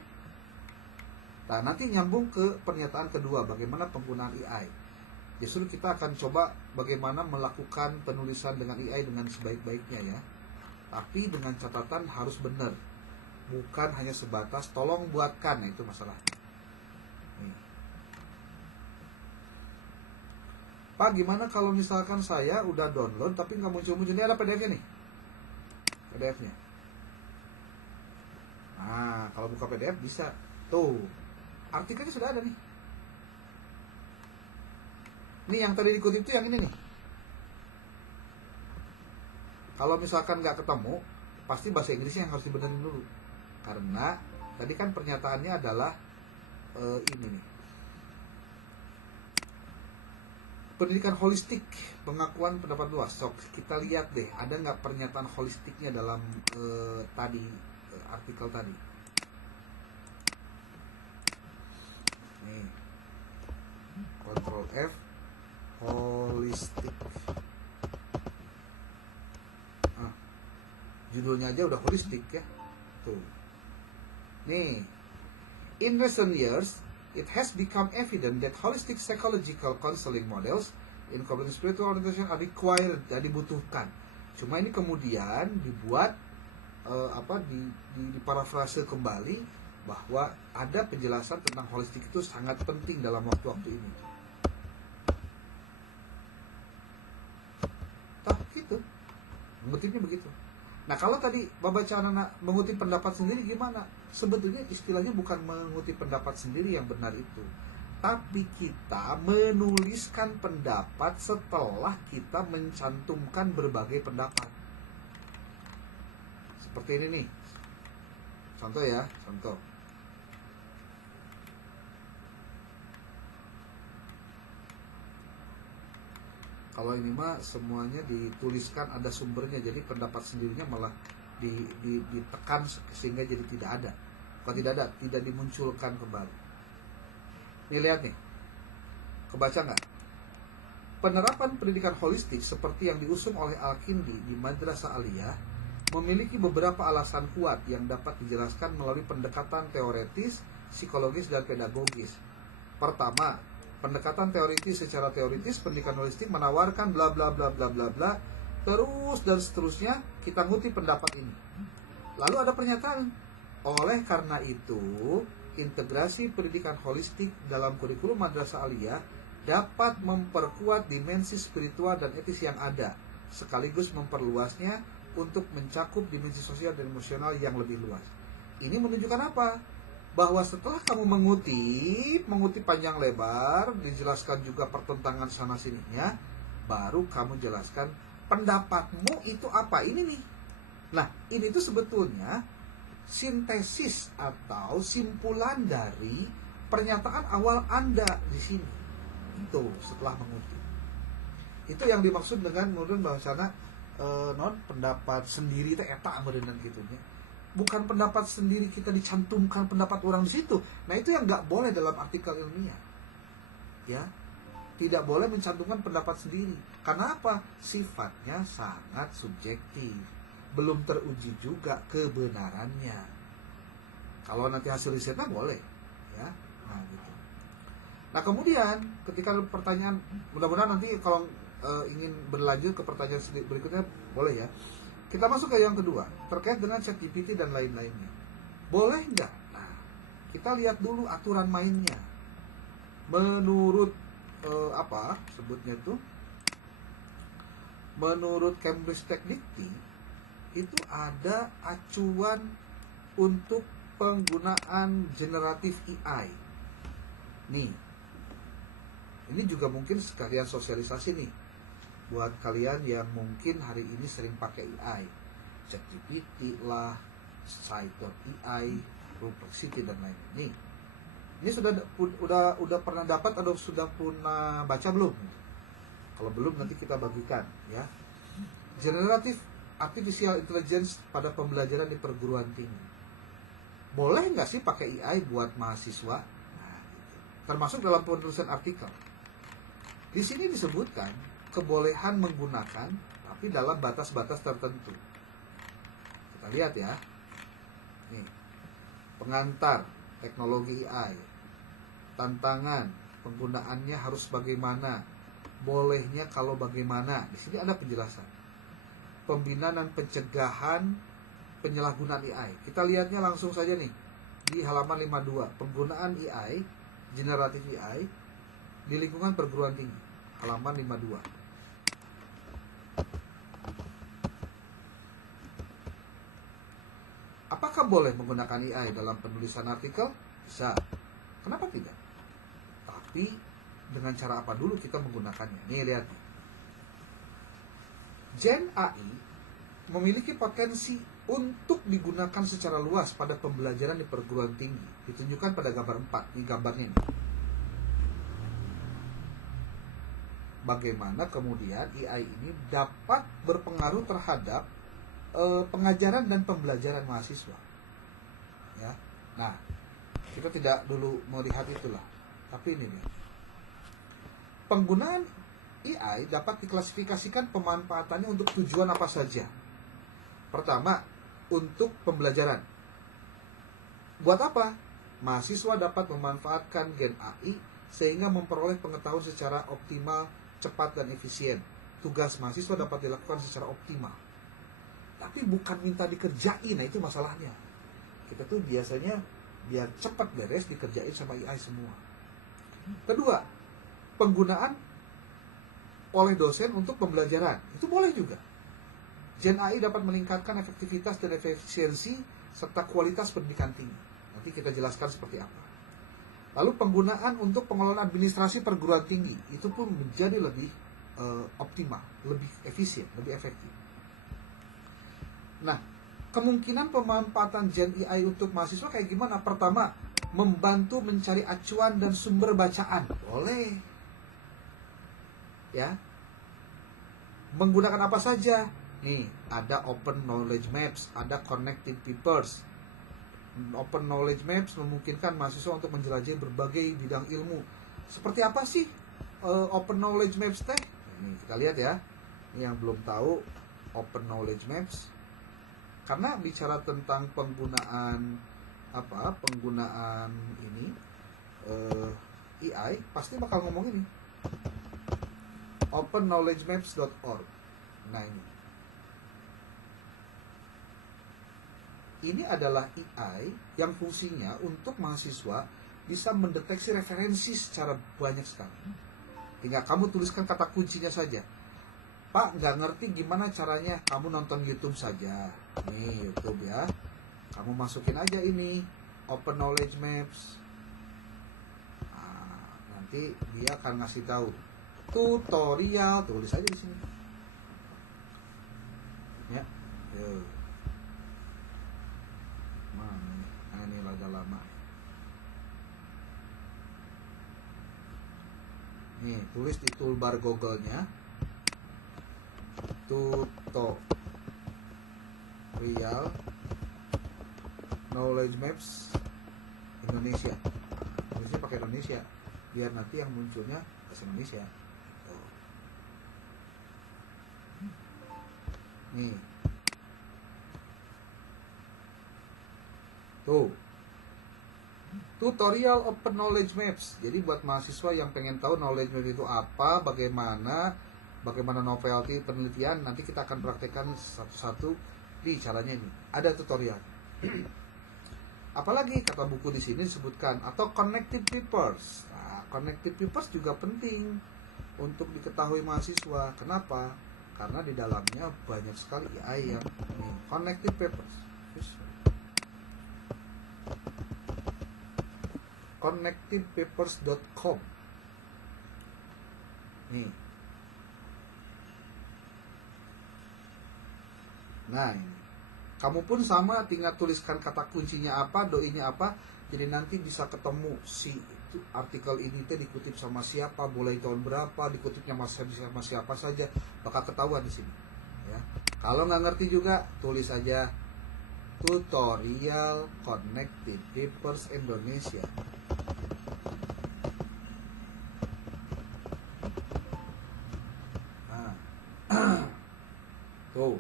Nah, nanti nyambung ke pernyataan kedua, bagaimana penggunaan AI. Justru kita akan coba bagaimana melakukan penulisan dengan AI dengan sebaik-baiknya ya. Tapi dengan catatan harus benar. Bukan hanya sebatas tolong buatkan, nah itu masalahnya. Pak, gimana kalau misalkan saya udah download tapi nggak muncul-muncul? Ini ada PDF-nya nih, PDF-nya. Nah, kalau buka PDF bisa. Tuh, artikelnya sudah ada nih. Nih yang tadi dikutip itu yang ini nih. Kalau misalkan nggak ketemu, pasti bahasa Inggrisnya yang harus dibenerin dulu. Karena tadi kan pernyataannya adalah ini nih. Pendidikan holistik, pengakuan pendapat luas. So, kita lihat deh, ada nggak pernyataan holistiknya dalam artikel tadi. Nih, Ctrl F, holistik. Judulnya aja udah holistik ya. Tuh. Nih, in recent years, it has become evident that holistic psychological counseling models in cognitive spiritual orientation are required, jadi dibutuhkan. Cuma ini kemudian dibuat diparafrase kembali bahwa ada penjelasan tentang holistik itu sangat penting dalam waktu-waktu ini. Gitu. Mengutipnya begitu. Nah, kalau tadi Bapak Canana mengutip pendapat sendiri gimana? Sebetulnya istilahnya bukan mengutip pendapat sendiri yang benar itu, tapi kita menuliskan pendapat setelah kita mencantumkan berbagai pendapat. Seperti ini nih. Contoh ya, contoh. Kalau ini mah semuanya dituliskan, ada sumbernya, jadi pendapat sendirinya malah ditekan sehingga jadi tidak ada. Bukan tidak ada, tidak dimunculkan kembali. Nih lihat nih, kebaca nggak? Penerapan pendidikan holistik seperti yang diusung oleh Al-Kindi di Madrasah Aliyah memiliki beberapa alasan kuat yang dapat dijelaskan melalui pendekatan teoretis, psikologis, dan pedagogis. Pertama, pendekatan teoritis. Secara teoritis, pendidikan holistik menawarkan bla bla bla bla bla bla, terus dan seterusnya. Kita ngutip pendapat ini. Lalu ada pernyataan, oleh karena itu, integrasi pendidikan holistik dalam kurikulum Madrasah Aliyah dapat memperkuat dimensi spiritual dan etis yang ada, sekaligus memperluasnya untuk mencakup dimensi sosial dan emosional yang lebih luas. Ini menunjukkan apa? Bahwa setelah kamu mengutip panjang lebar, dijelaskan juga pertentangan sana sininya, baru kamu jelaskan pendapatmu itu apa. Ini nih. Nah, ini tuh sebetulnya sintesis atau simpulan dari pernyataan awal Anda di sini. Itu setelah mengutip. Itu yang dimaksud dengan menurut bahasana pendapat sendiri itu eta berenang gitunya. Bukan pendapat sendiri kita dicantumkan pendapat orang di situ. Nah, itu yang nggak boleh dalam artikel ilmiah. Ya, tidak boleh mencantumkan pendapat sendiri. Karena apa? Sifatnya sangat subjektif. Belum teruji juga kebenarannya. Kalau nanti hasil risetnya boleh, ya. Nah, gitu. Nah, kemudian ketika pertanyaan, mudah-mudahan nanti kalau ingin berlanjut ke pertanyaan berikutnya boleh ya. Kita masuk ke yang kedua, terkait dengan ChatGPT dan lain-lainnya. Boleh nggak? Nah, kita lihat dulu aturan mainnya. Menurut sebutnya tuh? Menurut Cambridge Techdicty, itu ada acuan untuk penggunaan generatif AI. Nih, ini juga mungkin sekalian sosialisasi nih buat kalian yang mungkin hari ini sering pakai AI, ChatGPT lah, Site.ai, Perplexity dan lain-lain. Ini sudah pernah dapat atau sudah pernah baca belum? Kalau belum nanti kita bagikan ya. Generative Artificial Intelligence pada pembelajaran di perguruan tinggi. Boleh nggak sih pakai AI buat mahasiswa? Nah, gitu. Termasuk dalam penulisan artikel. Di sini disebutkan kebolehan menggunakan, tapi dalam batas-batas tertentu. Kita lihat ya. Nih, pengantar teknologi AI, tantangan penggunaannya harus bagaimana, bolehnya kalau bagaimana. Di sini ada penjelasan. Pembinaan dan pencegahan penyalahgunaan AI. Kita lihatnya langsung saja nih di halaman 52. Penggunaan AI, generatif AI di lingkungan perguruan tinggi. halaman 52. Apakah boleh menggunakan AI dalam penulisan artikel? Bisa. Kenapa tidak? Tapi dengan cara apa dulu kita menggunakannya? Nih lihat. Gen AI memiliki potensi untuk digunakan secara luas pada pembelajaran di perguruan tinggi. Ditunjukkan pada gambar 4 di gambarnya ini. Bagaimana kemudian AI ini dapat berpengaruh terhadap pengajaran dan pembelajaran mahasiswa. Ya. Nah, kita tidak dulu melihat itulah. Tapi ini nih. Penggunaan AI dapat diklasifikasikan pemanfaatannya untuk tujuan apa saja. Pertama, untuk pembelajaran. Buat apa? Mahasiswa dapat memanfaatkan Gen AI sehingga memperoleh pengetahuan secara optimal, cepat, dan efisien. Tugas mahasiswa dapat dilakukan secara optimal. Tapi bukan minta dikerjain, nah itu masalahnya. Kita tuh biasanya biar cepat beres dikerjain sama AI semua. Kedua, penggunaan oleh dosen untuk pembelajaran. Itu boleh juga. Gen AI dapat meningkatkan efektivitas dan efisiensi serta kualitas pendidikan tinggi. Nanti kita jelaskan seperti apa. Lalu penggunaan untuk pengelolaan administrasi perguruan tinggi itu pun menjadi lebih optimal, lebih efisien, lebih efektif. Nah, kemungkinan pemanfaatan Gen AI untuk mahasiswa kayak gimana? Pertama, membantu mencari acuan dan sumber bacaan. Boleh. Ya. Menggunakan apa saja? Nih, ada Open Knowledge Maps, ada Connected Papers. Open Knowledge Maps memungkinkan mahasiswa untuk menjelajahi berbagai bidang ilmu. Seperti apa sih Open Knowledge Maps teh? Ini kita lihat ya. Ini yang belum tahu Open Knowledge Maps. Karena bicara tentang penggunaan ini AI pasti bakal ngomong ini. OpenKnowledgeMaps.org. Nah ini adalah AI yang fungsinya untuk mahasiswa bisa mendeteksi referensi secara banyak sekali. Tinggal kamu tuliskan kata kuncinya saja. Pak, nggak ngerti gimana caranya, kamu nonton YouTube saja. Nih YouTube ya. Kamu masukin aja ini Open Knowledge Maps. Nah, nanti dia akan ngasih tahu tutorial, tulis aja di sini. Ya. Mana ini? Nah, ini agak lama. Nih, tulis di toolbar Google-nya. Tutorial Knowledge Maps Indonesia. Tulisnya pakai Indonesia biar nanti yang munculnya bahasa Indonesia. Nih. Tuh. Tutorial Open Knowledge Maps. Jadi buat mahasiswa yang pengen tahu knowledge map itu apa, bagaimana novelty penelitian, nanti kita akan praktekkan satu-satu di caranya ini. Ada tutorial. Apalagi kata buku di sini disebutkan atau connected papers. Nah, connected papers juga penting untuk diketahui mahasiswa. Kenapa? Karena di dalamnya banyak sekali AI yang connected papers. Connectedpapers.com. Nih. Nah, ini. Kamu pun sama, tinggal tuliskan kata kuncinya apa, doinya apa. Jadi nanti bisa ketemu si itu artikel ini teh dikutip sama siapa, mulai tahun berapa, dikutipnya sama siapa saja, bakal ketahuan di sini. Ya. Kalau nggak ngerti juga, tulis aja tutorial Connected Papers Indonesia. Tuh.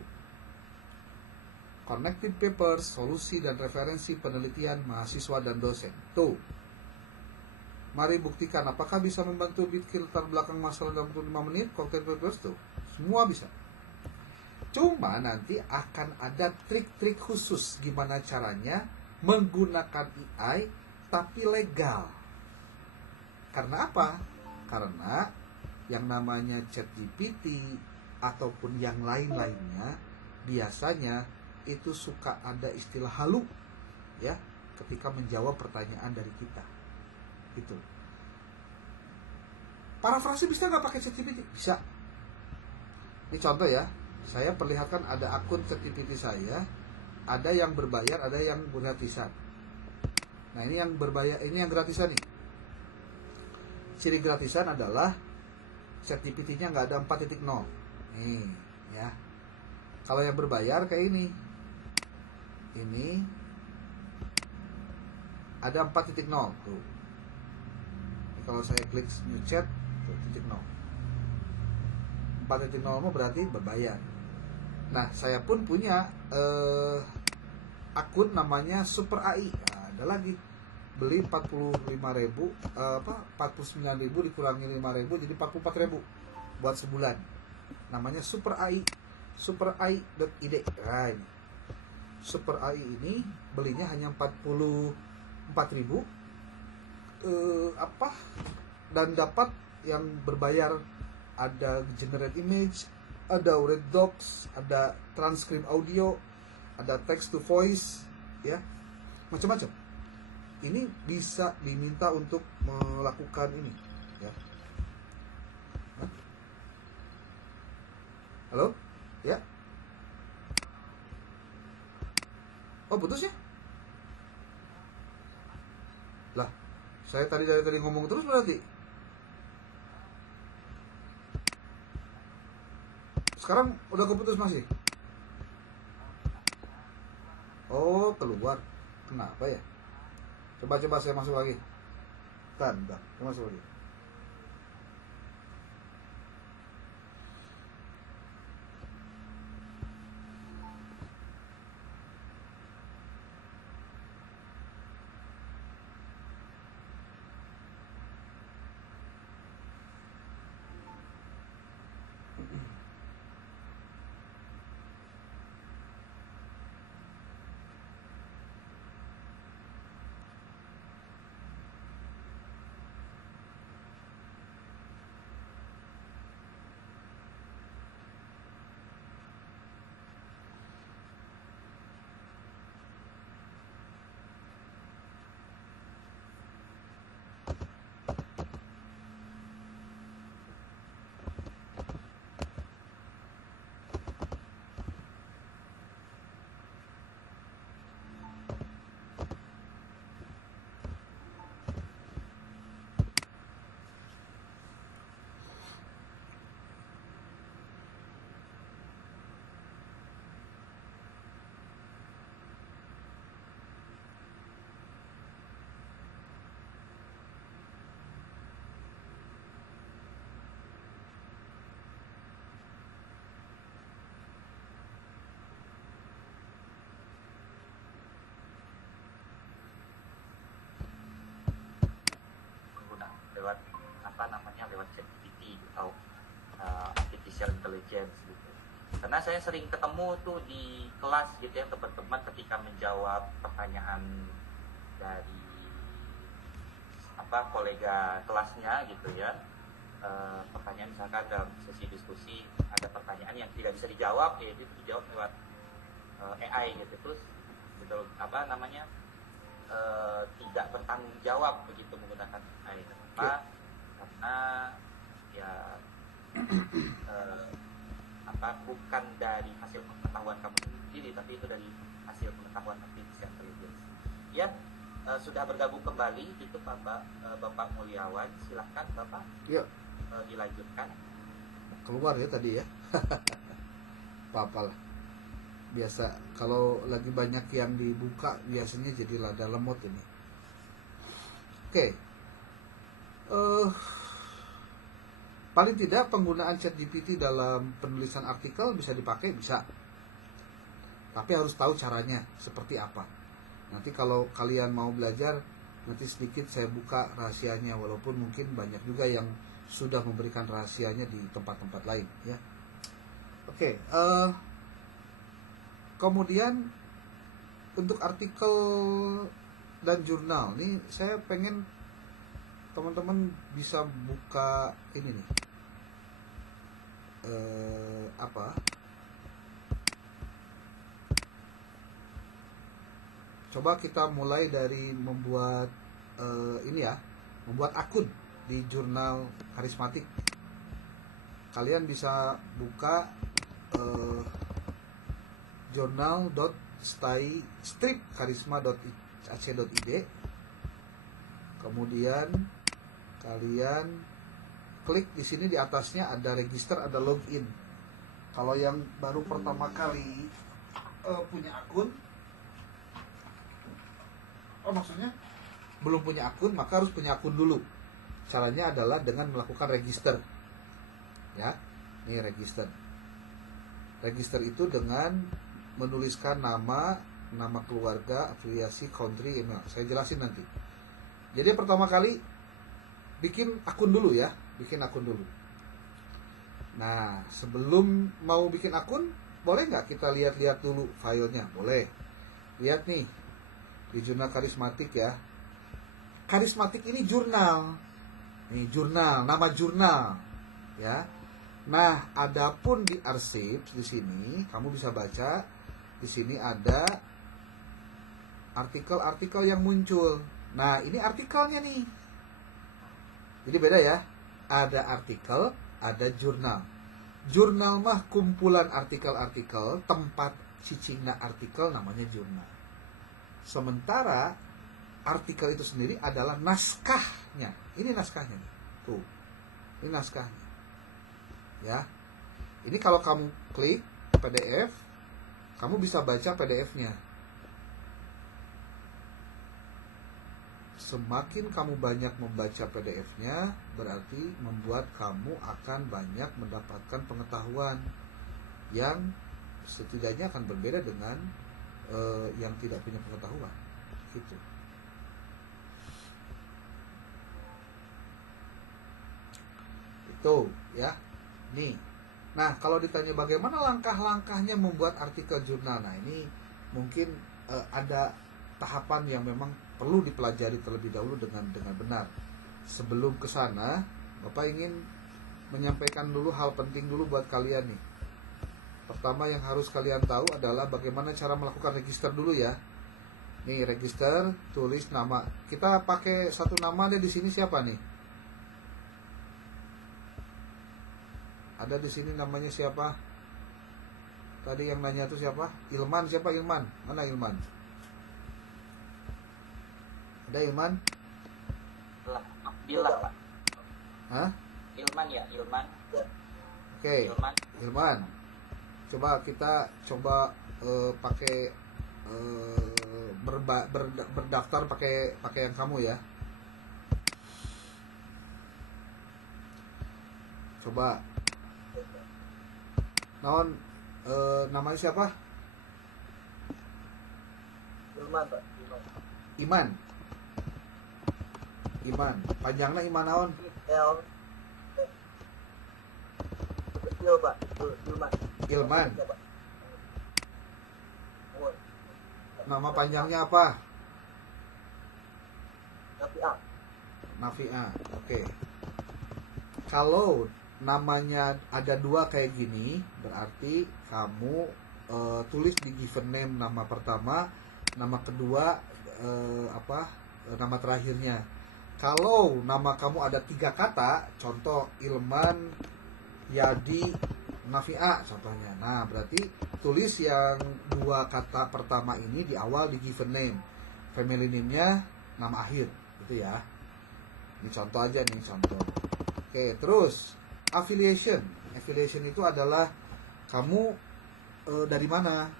Connected Papers, solusi dan referensi penelitian mahasiswa dan dosen. Tuh. Mari buktikan apakah bisa membantu bikin latar belakang masalah dalam 25 menit. Connected Papers tuh. Semua bisa. Cuma nanti akan ada trik-trik khusus gimana caranya menggunakan AI tapi legal. Karena apa? Karena yang namanya ChatGPT ataupun yang lain-lainnya biasanya itu suka ada istilah halu ya ketika menjawab pertanyaan dari kita. Gitu. Parafrase bisa nggak pakai ChatGPT? Bisa. Ini contoh ya, saya perlihatkan ada akun ChatGPT saya, ada yang berbayar, ada yang gratisan. Nah ini yang berbayar, ini yang gratisan nih. Ciri gratisan adalah ChatGPT-nya nggak ada 4.0. Nih ya. Kalau yang berbayar kayak ini ada 4.0 tuh. Kalau saya klik new chat tuh, 4.0 berarti berbayar. Nah saya pun punya akun namanya Super AI. Nah, ada lagi beli 45.000 49.000 dikurangi 5.000 jadi 44.000 buat sebulan. Namanya Super AI, superai.id. Nah, ini Super AI ini belinya hanya 44.000 dan dapat yang berbayar ada generate image, ada read docs, ada transkrip audio, ada text to voice, ya macam-macam. Ini bisa diminta untuk melakukan ini, ya. Halo, ya. Oh putus ya? Lah, saya dari tadi ngomong terus berarti. Sekarang udah keputus masih? Oh keluar. Kenapa ya? Coba saya masuk lagi. Bentar, saya masuk lagi. Lewat lewat ChatGPT atau artificial intelligence gitu. Karena saya sering ketemu tuh di kelas gitu ya, teman-teman ketika menjawab pertanyaan dari kolega kelasnya gitu ya. Pertanyaan misalkan dalam sesi diskusi ada pertanyaan yang tidak bisa dijawab, yaitu dijawab lewat AI gitu, terus betul tidak bertanggung jawab begitu menggunakan AI. Kenapa? Karena ya bukan dari hasil pengetahuan kamu sendiri, tapi itu dari hasil pengetahuan artificial intelligence. Ya, sudah bergabung kembali itu Bapak Mulyawan, silahkan Bapak. Ya. Dilanjutkan. Keluar ya tadi ya. Apa-apalah. Biasa kalau lagi banyak yang dibuka biasanya jadi lada lemot ini. Oke. Paling tidak penggunaan ChatGPT dalam penulisan artikel bisa dipakai, bisa. Tapi harus tahu caranya seperti apa. Nanti kalau kalian mau belajar, nanti sedikit saya buka rahasianya, walaupun mungkin banyak juga yang sudah memberikan rahasianya di tempat-tempat lain ya. Oke, kemudian untuk artikel dan jurnal nih saya pengen teman-teman bisa buka ini nih, apa? Coba kita mulai dari membuat ini ya, membuat akun di jurnal karismatik. Kalian bisa buka journal.stripkarisma.ac.id. Kemudian kalian klik di sini, di atasnya ada register, ada login. Kalau yang baru pertama kali punya akun, maksudnya belum punya akun, maka harus punya akun dulu. Caranya adalah dengan melakukan register. Ya, ini register. Register itu dengan menuliskan nama keluarga, afiliasi, country, email. Saya jelasin nanti. Jadi pertama kali bikin akun dulu ya, bikin akun dulu. Nah, sebelum mau bikin akun, boleh nggak kita lihat-lihat dulu filenya? Boleh. Lihat nih di jurnal karismatik ya. Karismatik ini jurnal. Nih jurnal, nama jurnal ya. Nah, adapun di arsip di sini kamu bisa baca, di sini ada artikel-artikel yang muncul. Nah, ini artikelnya nih. Jadi beda ya. Ada artikel, ada jurnal. Jurnal mah kumpulan artikel-artikel, tempat cicingna artikel namanya jurnal. Sementara artikel itu sendiri adalah naskahnya. Ini naskahnya nih. Tuh. Ini naskahnya. Ya. Ini kalau kamu klik PDF, kamu bisa baca PDF-nya. Semakin kamu banyak membaca PDF-nya, berarti membuat kamu akan banyak mendapatkan pengetahuan yang setidaknya akan berbeda dengan yang tidak punya pengetahuan. Gitu. Itu ya. Nih. Nah, kalau ditanya bagaimana langkah-langkahnya membuat artikel jurnal, nah ini mungkin ada tahapan yang memang perlu dipelajari terlebih dahulu dengan benar. Sebelum ke sana, Bapak ingin menyampaikan dulu hal penting dulu buat kalian nih. Pertama yang harus kalian tahu adalah bagaimana cara melakukan register dulu ya. Nih register, tulis nama. Kita pakai satu nama deh di sini, siapa nih? Ada di sini namanya siapa? Tadi yang nanya itu siapa? Ilman, siapa Ilman? Mana Ilman? Ada Ilman? Bila Pak. Hah? Ilman ya, Ilman. Oke. Ilman. Coba kita pakai berdaftar pakai yang kamu ya. Coba. Naon namanya siapa? Ilman, Pak. Iman. Panjangnya Iman naon? L kecil, Pak. Ilman. Nama panjangnya apa? Nafia. Oke. Kalau namanya ada dua kayak gini, berarti kamu tulis di given name nama pertama, nama kedua nama terakhirnya. Kalau nama kamu ada 3 kata, contoh Ilman, Yadi, Nafia contohnya. Nah, berarti tulis yang 2 kata pertama ini di awal di given name. Family name-nya nama akhir, gitu ya. Ini contoh aja nih, contoh. Oke, terus affiliation. Affiliation itu adalah kamu dari mana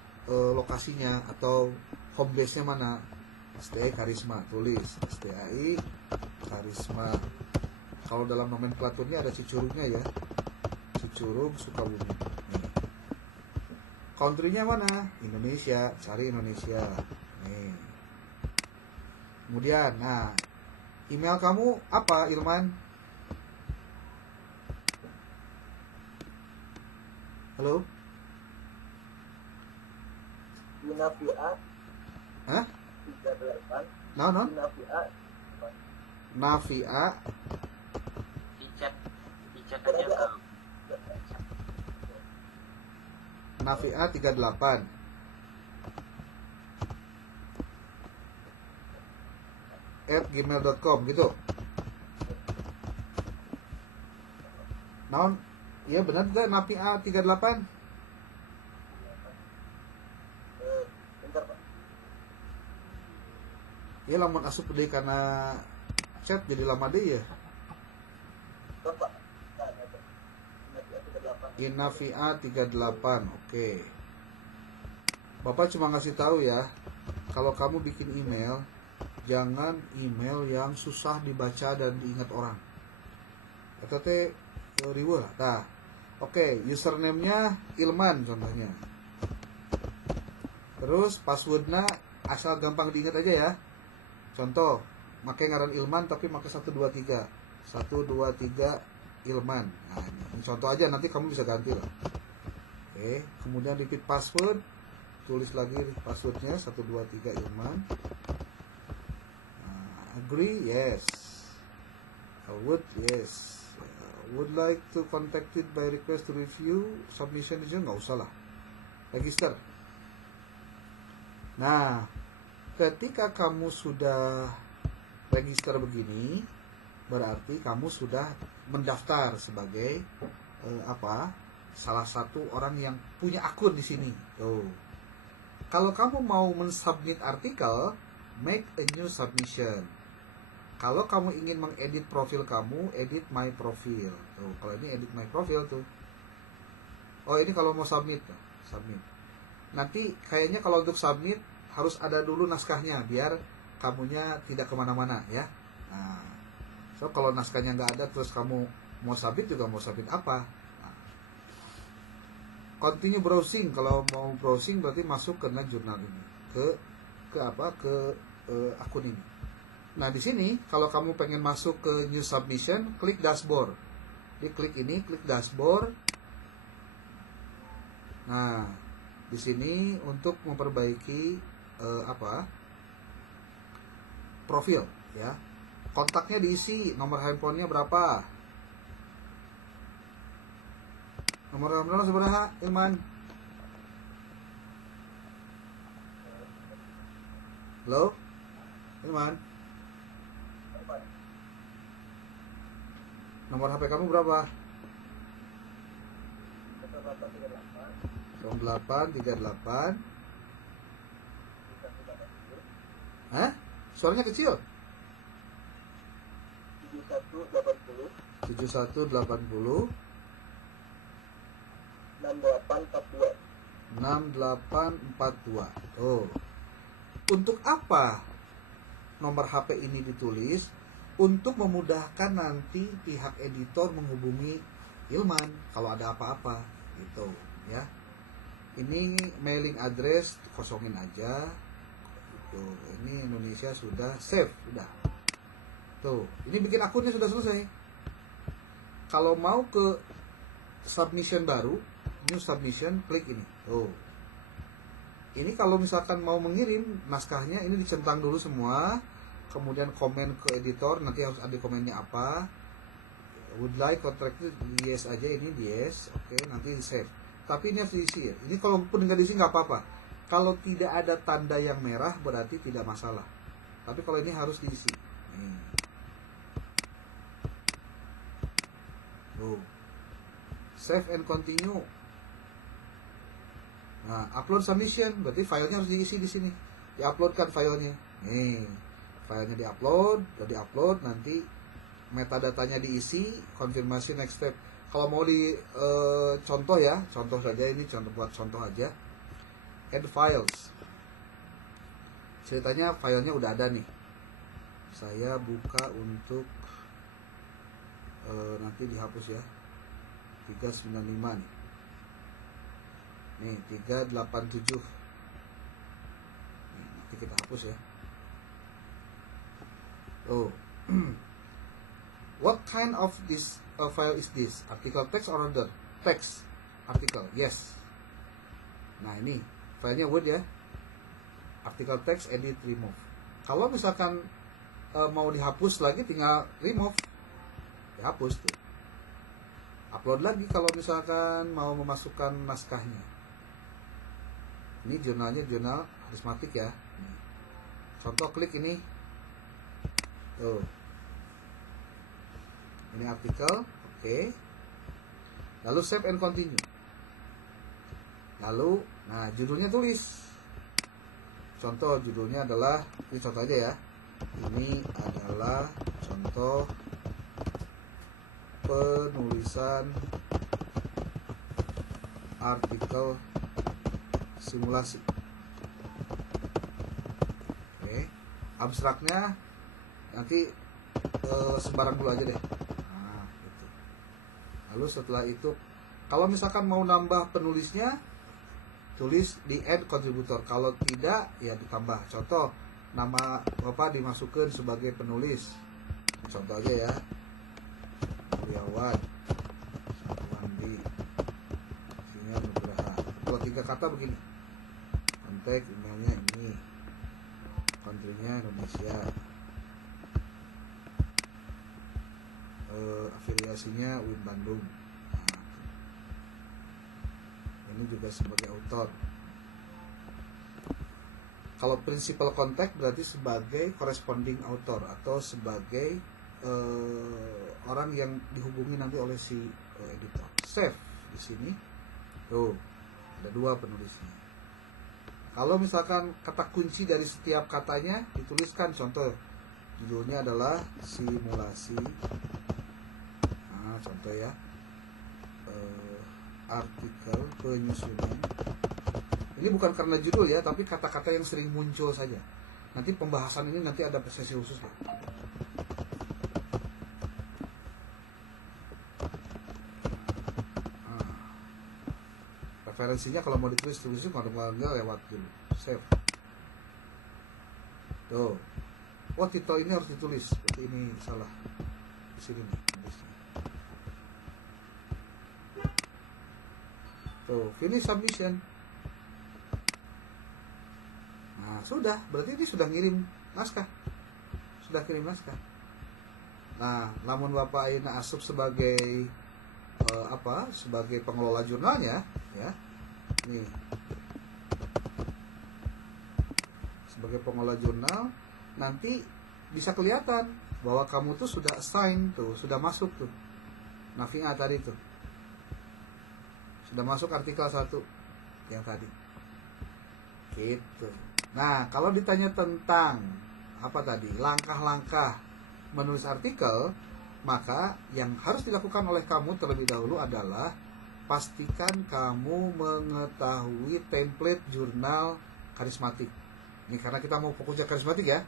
lokasinya atau home base-nya mana. STI Karisma, tulis STI Karisma. Kalau dalam nomenklaturnya ada Cicurugnya ya. Cicurug, Sukabumi. Nih. Country-nya mana? Indonesia, cari Indonesia. Nih. Kemudian, nah, email kamu apa, Ilman? Halo? Nafia. Hah? 38. Non? Nafia. Di chat aja ke nafia38 @gmail.com gitu. Naon? Iya benar gak nafia38? Bentar Pak. Ya lamun asup deh karena chat jadi lama deh ya. Bapak. Nah, ada. Inavia 38. Oke. Bapak cuma ngasih tahu ya, kalau kamu bikin email, jangan email yang susah dibaca dan diingat orang. Eta teh riweuh lah. Nah, oke, username-nya Ilman contohnya. Terus passwordnya asal gampang diingat aja ya. Contoh, pakai ngaran Ilman tapi pakai 123. 123 Ilman. Nah, ini contoh aja, nanti kamu bisa ganti lah. Oke, kemudian repeat password, tulis lagi passwordnya 123 Ilman. Agree, yes. Would, yes. Would like to contacted by request to review submission aja nggak usah lah. Register. Nah, ketika kamu sudah register begini, berarti kamu sudah mendaftar sebagai salah satu orang yang punya akun di sini. Tuh. Kalau kamu mau mensubmit artikel, make a new submission. Kalau kamu ingin mengedit profil kamu, edit my profile. Tuh, kalau ini edit my profile tuh. Oh, ini kalau mau submit. Nanti kayaknya kalau untuk submit harus ada dulu naskahnya biar kamunya tidak kemana-mana ya. Nah, so kalau naskahnya nggak ada terus kamu mau submit juga mau submit apa? Nah, continue browsing. Kalau mau browsing berarti masuk ke jurnal ini, ke akun ini. Nah, di sini kalau kamu pengen masuk ke new submission, klik dashboard. Klik ini, klik dashboard. Nah, di sini untuk memperbaiki profil ya. Kontaknya diisi, nomor handphonenya berapa? Nomor handphone seberapa, Ilman? Halo? Ilman? Nomor HP kamu berapa? 0838. Hah? Suaranya kecil? 7180 6842. Oh. Untuk apa nomor HP ini ditulis? Untuk memudahkan nanti pihak editor menghubungi Ilman kalau ada apa-apa gitu ya. Ini mailing address kosongin aja. Tuh, ini Indonesia sudah save, sudah. Tuh, ini bikin akunnya sudah selesai. Kalau mau ke submission baru, new submission, klik ini. Tuh. Ini kalau misalkan mau mengirim naskahnya, ini dicentang dulu semua. Kemudian komen ke editor, nanti harus ada komennya apa. Would like contracted, yes aja, ini yes. Oke, nanti di save. Tapi ini harus diisi ya. Ini kalau pun nggak diisi nggak apa-apa. Kalau tidak ada tanda yang merah berarti tidak masalah. Tapi kalau ini harus diisi. Save and continue. Nah, upload submission berarti filenya harus diisi di sini. Diuploadkan filenya. Nih, filenya diupload, nanti metadatanya diisi, konfirmasi next step. Kalau mau di contoh ya, contoh saja ini buat contoh aja. Add files. Ceritanya filenya udah ada nih. Saya buka untuk nanti dihapus ya. 395 nih. Nih 387. Nih, nanti kita hapus ya. Oh. What kind of this file is this? Article text or order? Text. Article. Yes. Nah, ini filenya Word ya. Article text, edit, remove. Kalau misalkan mau dihapus lagi tinggal remove. Dihapus tuh. Upload lagi kalau misalkan mau memasukkan naskahnya. Ini jurnalnya jurnal karismatik ya. Contoh klik ini. Tuh. Ini artikel, oke. Lalu save and continue. Lalu, nah judulnya tulis. Contoh judulnya adalah, ini contoh aja ya. Ini adalah contoh penulisan artikel simulasi. Oke, abstraknya nanti sembarang dulu aja deh. Nah, gitu. Lalu setelah itu, kalau misalkan mau nambah penulisnya, tulis di add contributor. Kalau tidak, ya ditambah. Contoh, nama Bapak dimasukkan sebagai penulis. Contoh aja ya. Mulyawan Wandi Sinyal Nugraha. Kalau 3 kata begini. Kontak emailnya ini. Country-nya Indonesia. Afiliasinya UIN Bandung. Nah, ini juga sebagai author. Kalau principal contact berarti sebagai corresponding author atau sebagai orang yang dihubungi nanti oleh si editor. Save di sini. Tuh, ada 2 penulisnya. Kalau misalkan kata kunci dari setiap katanya dituliskan, contoh judulnya adalah simulasi. Nah, contoh ya. Artikel penyusunan. Ini bukan karena judul ya, tapi kata-kata yang sering muncul saja. Nanti pembahasan ini nanti ada sesi khusus ya. Referensinya kalau mau ditulis kalau enggak lewat dulu. Save. Tuh. Oh, titel ini harus ditulis. Berarti ini salah. Di sini nih. Tuh, finish submission. Nah, sudah. Berarti ini sudah ngirim naskah. Sudah kirim naskah. Nah, namun Bapak Aina asup sebagai sebagai pengelola jurnalnya, ya. Nih. Sebagai pengelola jurnal, nanti bisa kelihatan bahwa kamu tuh sudah assign tuh, sudah masuk tuh. Navinga tadi tuh. Sudah masuk artikel 1 yang tadi. Gitu. Nah, kalau ditanya tentang apa tadi? Langkah-langkah menulis artikel, maka yang harus dilakukan oleh kamu terlebih dahulu adalah pastikan kamu mengetahui template jurnal karismatik. Ini karena kita mau fokusnya karismatik ya.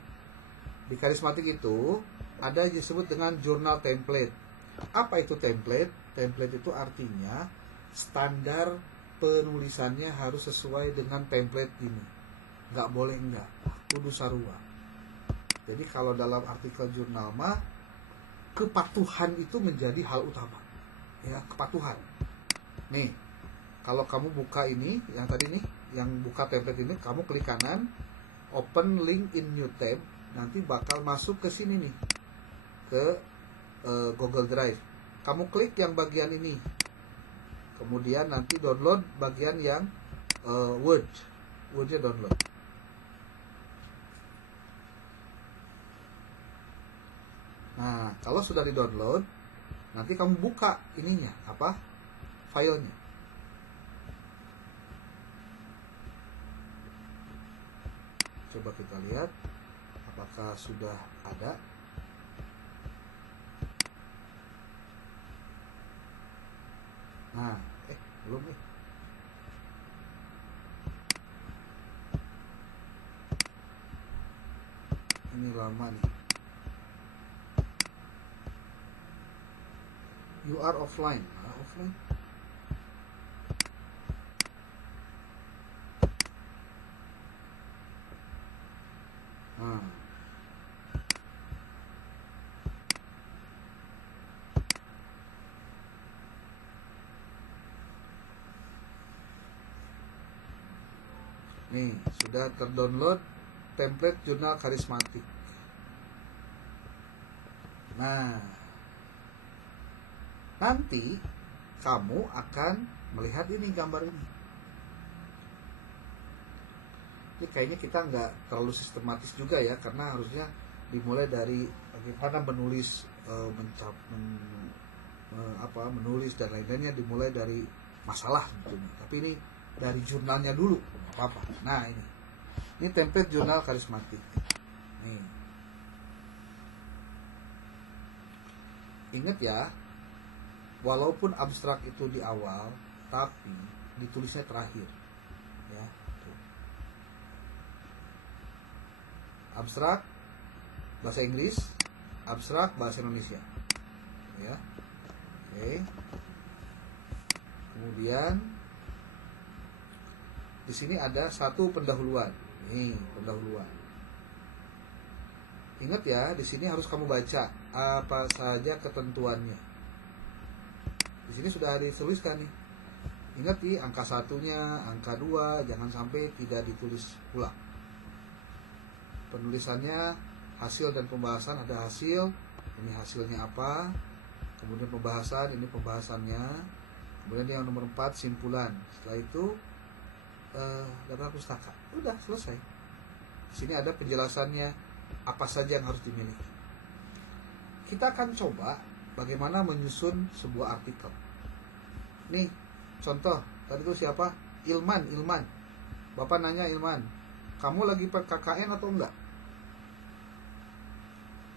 Di karismatik itu ada yang disebut dengan jurnal template. Apa itu template? Template itu artinya standar penulisannya harus sesuai dengan template ini. Nggak boleh enggak. Kudu sarua. Jadi kalau dalam artikel jurnal mah kepatuhan itu menjadi hal utama. Ya, kepatuhan. Nih, kalau kamu buka ini, yang tadi nih, yang buka template ini, kamu klik kanan, open link in new tab, nanti bakal masuk ke sini nih, ke Google Drive. Kamu klik yang bagian ini, kemudian nanti download bagian yang Word-nya download. Nah, kalau sudah di-download, nanti kamu buka ininya, filenya. Coba kita lihat apakah sudah ada. Nah, belum nih. Ini lama nih. You are offline. Offline. Nih, sudah terdownload template jurnal karismatik. Nah, nanti kamu akan melihat ini, gambar ini. Ini kayaknya kita nggak terlalu sistematis juga ya, karena harusnya dimulai dari bagaimana menulis, menulis dan lain-lainnya dimulai dari masalah sebetulnya. Tapi ini dari jurnalnya dulu, nggak apa-apa. Nah ini template jurnal karismatik. Nih, ingat ya, walaupun abstrak itu di awal, tapi ditulisnya terakhir. Ya, tuh. Abstrak bahasa Inggris, abstrak bahasa Indonesia. Ya, oke. Kemudian di sini ada satu pendahuluan. Nih, pendahuluan. Ingat ya, di sini harus kamu baca apa saja ketentuannya. Di sini sudah dituliskan nih. Ingat nih, angka satunya, angka 2, jangan sampai tidak ditulis ulang. Penulisannya, hasil dan pembahasan, ada hasil, ini hasilnya apa, kemudian pembahasan, ini pembahasannya, kemudian yang nomor 4, simpulan. Setelah itu daftar pustaka. Udah selesai. Di sini ada penjelasannya, apa saja yang harus dimiliki. Kita akan coba bagaimana menyusun sebuah artikel. Nih, contoh, tadi itu siapa? Ilman. Bapak nanya Ilman, kamu lagi KKN atau enggak?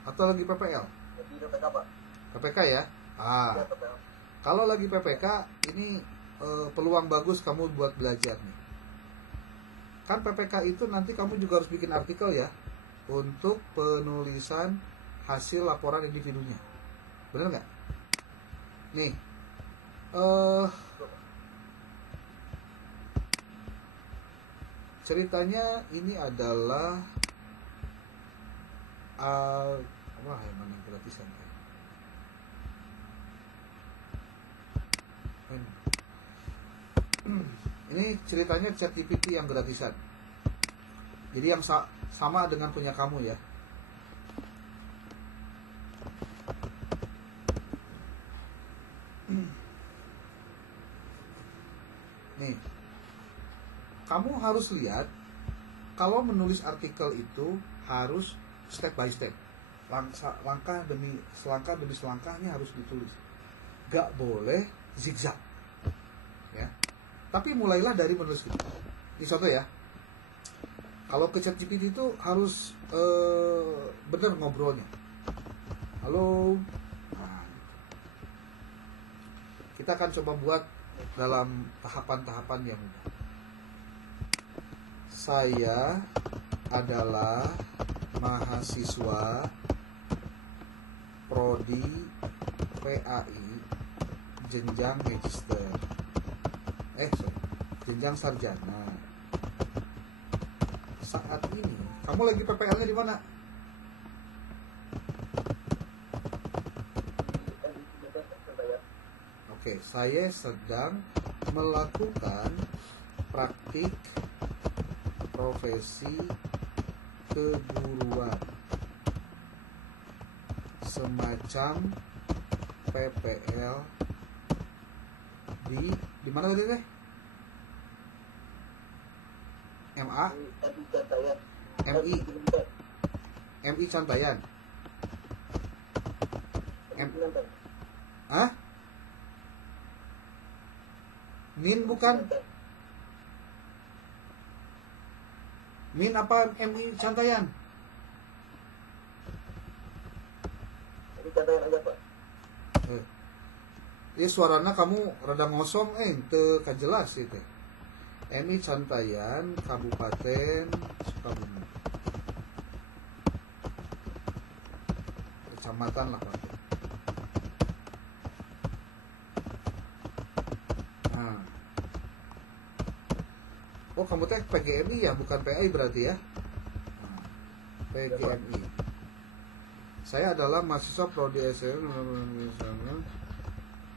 Atau lagi PPL? Jadi PPK, Pak. PPK ya? Ya, PPL. Kalau lagi PPK, ini peluang bagus kamu buat belajar nih. Kan PPK itu nanti kamu juga harus bikin artikel ya, untuk penulisan hasil laporan individunya. Bener nggak? Nih, ceritanya ini adalah wah, yang mana gratisan ya? Ini ceritanya ChatGPT yang gratisan. Jadi yang sama dengan punya kamu ya. Nih, kamu harus lihat, kalau menulis artikel itu harus step by step, langkah demi selangkahnya harus ditulis. Gak boleh zigzag ya. Tapi mulailah dari menulis itu. Ini contoh ya. Kalau ke ChatGPT itu harus bener ngobrolnya. Halo. Nah, kita akan coba buat dalam tahapan-tahapan yang mudah. Saya adalah mahasiswa prodi PAI jenjang magister. Jenjang sarjana. Saat ini, kamu lagi PPL-nya di mana? Oke, saya sedang melakukan praktik profesi keguruan, semacam PPL di mana tadi teh? MI Cantayan. Hah? Min bukan? Min apa MI Cantayan? Ini Cantayan aja, Pak. Ya suaranya kamu rada ngosong, teu kajelas itu. MI Cantayan, Kabupaten Sukabumi. Kecamatan lah Pak. Nah. Oh, kamu teh PGMI ya, bukan PAI berarti ya? Nah, PGMI. Saya adalah mahasiswa prodi SM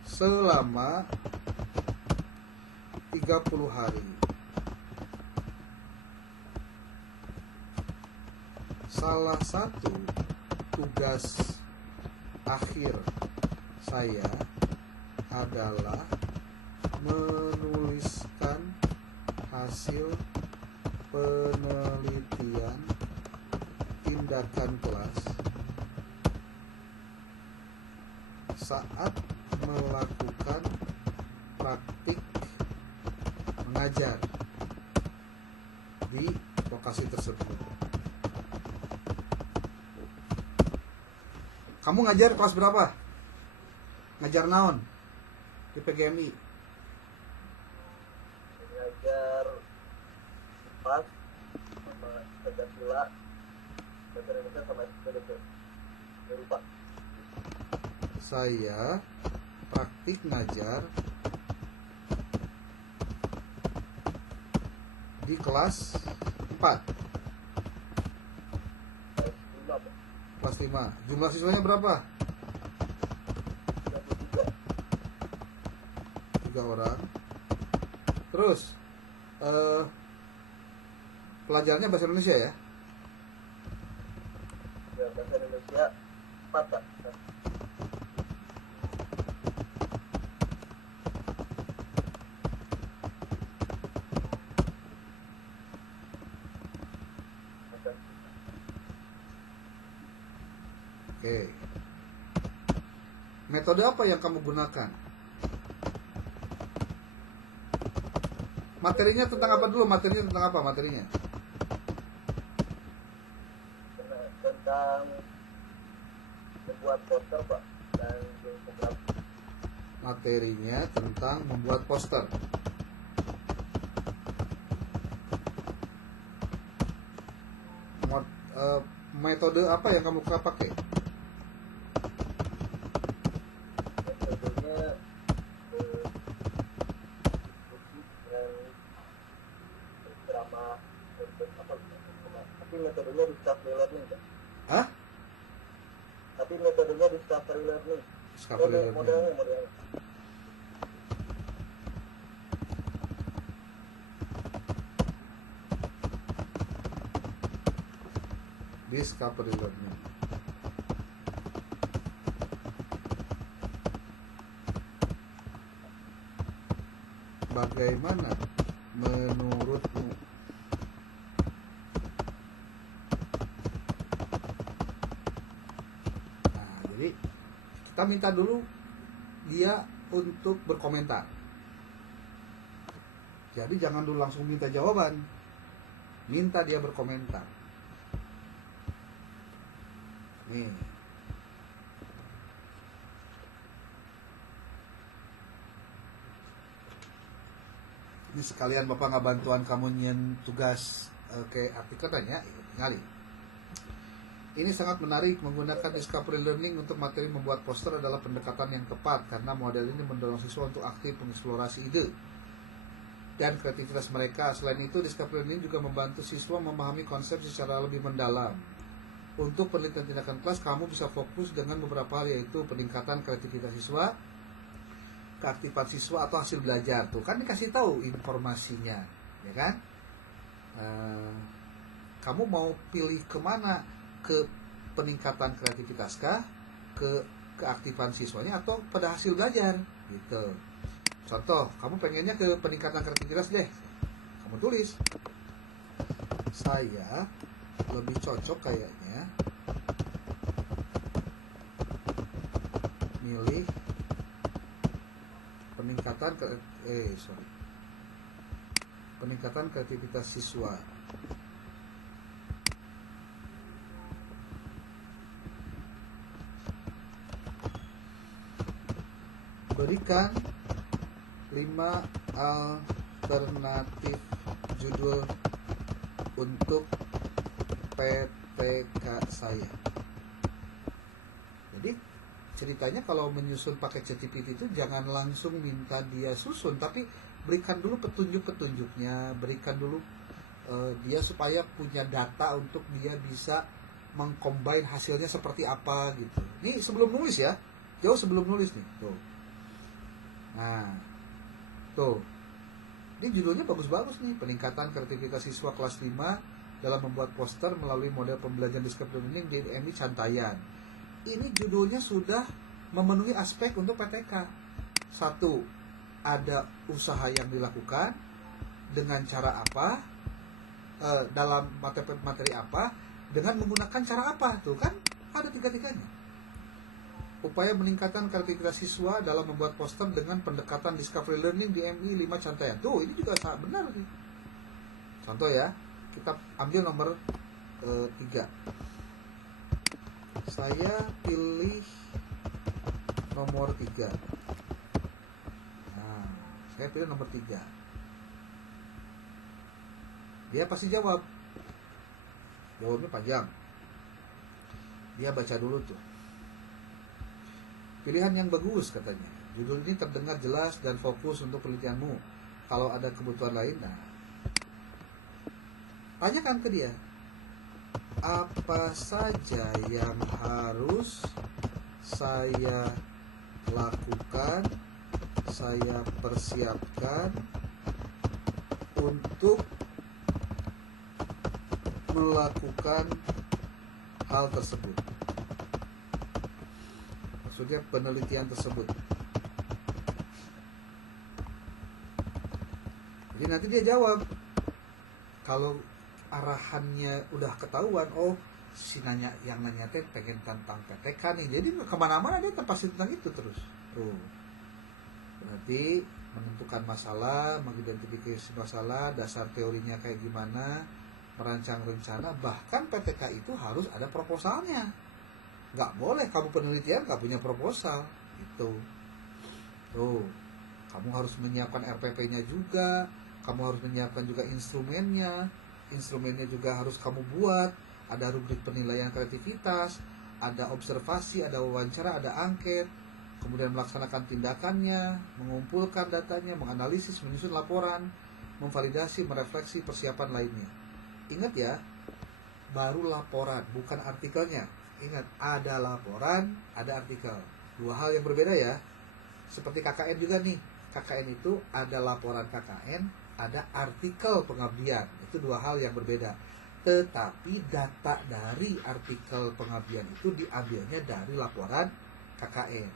selama 30 hari. Salah satu tugas akhir saya adalah menuliskan hasil penelitian tindakan kelas saat melakukan praktik mengajar di lokasi tersebut. Kamu ngajar kelas berapa? Ngajar naon di PGMI? Mengajar pas sama Pancasila, bahasa Indonesia sama SPDP. Lupa. Saya praktik ngajar di kelas 4, kelas 5. Jumlah siswanya berapa? 3 orang. Terus pelajarannya bahasa Indonesia ya? Ya, bahasa Indonesia 4, Pak. Oke. Metode apa yang kamu gunakan? Materinya tentang apa dulu? Materinya tentang apa materinya? Tentang membuat poster, Pak, dan infografi. Materinya tentang membuat poster. Metode apa yang kamu pakai? Metodenya dengan drama, tapi metodenya discovery learning, Pak. Hah? Tapi metodenya discovery learning. Discovery learning. Modelnya. Discovery learning. Bagaimana menurutmu jadi kita minta dulu dia untuk berkomentar. Jadi jangan dulu langsung minta jawaban, minta dia berkomentar. Nih, ini sekalian Bapak nggak bantuan kamu nyen tugas ke artikel tanya, ngali. Ini sangat menarik. Menggunakan discovery learning untuk materi membuat poster adalah pendekatan yang tepat karena model ini mendorong siswa untuk aktif mengeksplorasi ide dan kreativitas mereka. Selain itu, discovery learning juga membantu siswa memahami konsep secara lebih mendalam. Untuk penelitian tindakan kelas, kamu bisa fokus dengan beberapa hal, yaitu peningkatan kreativitas siswa, keaktifan siswa atau hasil belajar. Tuh kan dikasih tahu informasinya, ya kan? Kamu mau pilih kemana? Ke peningkatan kreativitas kah? Ke keaktifan siswanya atau pada hasil belajar? Gitu. Contoh, kamu pengennya ke peningkatan kreativitas deh. Kamu tulis, saya lebih cocok kayaknya milih peningkatan kreativitas siswa. Berikan 5 alternatif judul untuk PTK saya. Jadi ceritanya kalau menyusun pakai ChatGPT itu jangan langsung minta dia susun, tapi berikan dulu petunjuk-petunjuknya, berikan dulu dia supaya punya data untuk dia bisa mengcombine hasilnya seperti apa gitu. Ini sebelum nulis ya, jauh sebelum nulis nih. Tuh. Nah, tuh. Ini judulnya bagus-bagus nih, peningkatan kreativitas siswa kelas 5 dalam membuat poster melalui model pembelajaran discovery learning di MI Cantayan. Ini judulnya sudah memenuhi aspek untuk PTK. 1. Ada usaha yang dilakukan dengan cara apa? dalam materi apa, dengan menggunakan cara apa, tuh kan ada tiga-tiganya. Upaya meningkatkan kreativitas siswa dalam membuat poster dengan pendekatan discovery learning di MI 5 Cantaian. Tuh, ini juga sangat benar nih. Contoh ya, kita ambil nomor 3. Saya pilih nomor 3. Nah, saya pilih nomor 3. Dia pasti jawab. Jawabnya panjang. Dia baca dulu tuh. Pilihan yang bagus katanya. Judul ini terdengar jelas dan fokus untuk penelitianmu. Kalau ada kebutuhan lain, nah, tanyakan ke dia. Apa saja yang harus saya lakukan, saya persiapkan untuk melakukan hal tersebut. Maksudnya penelitian tersebut. Jadi nanti dia jawab. Kalau arahannya udah ketahuan, oh si yang nanya teh pengen tentang PTK nih, jadi kemana-mana dia pasti tentang itu terus. Tuh. Berarti menentukan masalah, mengidentifikasi masalah, dasar teorinya kayak gimana, merancang rencana, bahkan PTK itu harus ada proposalnya. Nggak boleh kamu penelitian nggak punya proposal itu. Tuh, kamu harus menyiapkan RPP-nya juga, kamu harus menyiapkan juga instrumennya juga harus kamu buat. Ada rubrik penilaian kreativitas, ada observasi, ada wawancara, ada angket, kemudian melaksanakan tindakannya, mengumpulkan datanya, menganalisis, menyusun laporan, memvalidasi, merefleksi, persiapan lainnya. Ingat ya, baru laporan, bukan artikelnya. Ingat, ada laporan, ada artikel. Dua hal yang berbeda ya. Seperti KKN juga nih. KKN itu ada laporan KKN, ada artikel pengabdian. Itu dua hal yang berbeda. Tetapi data dari artikel pengabdian itu diambilnya dari laporan KKN.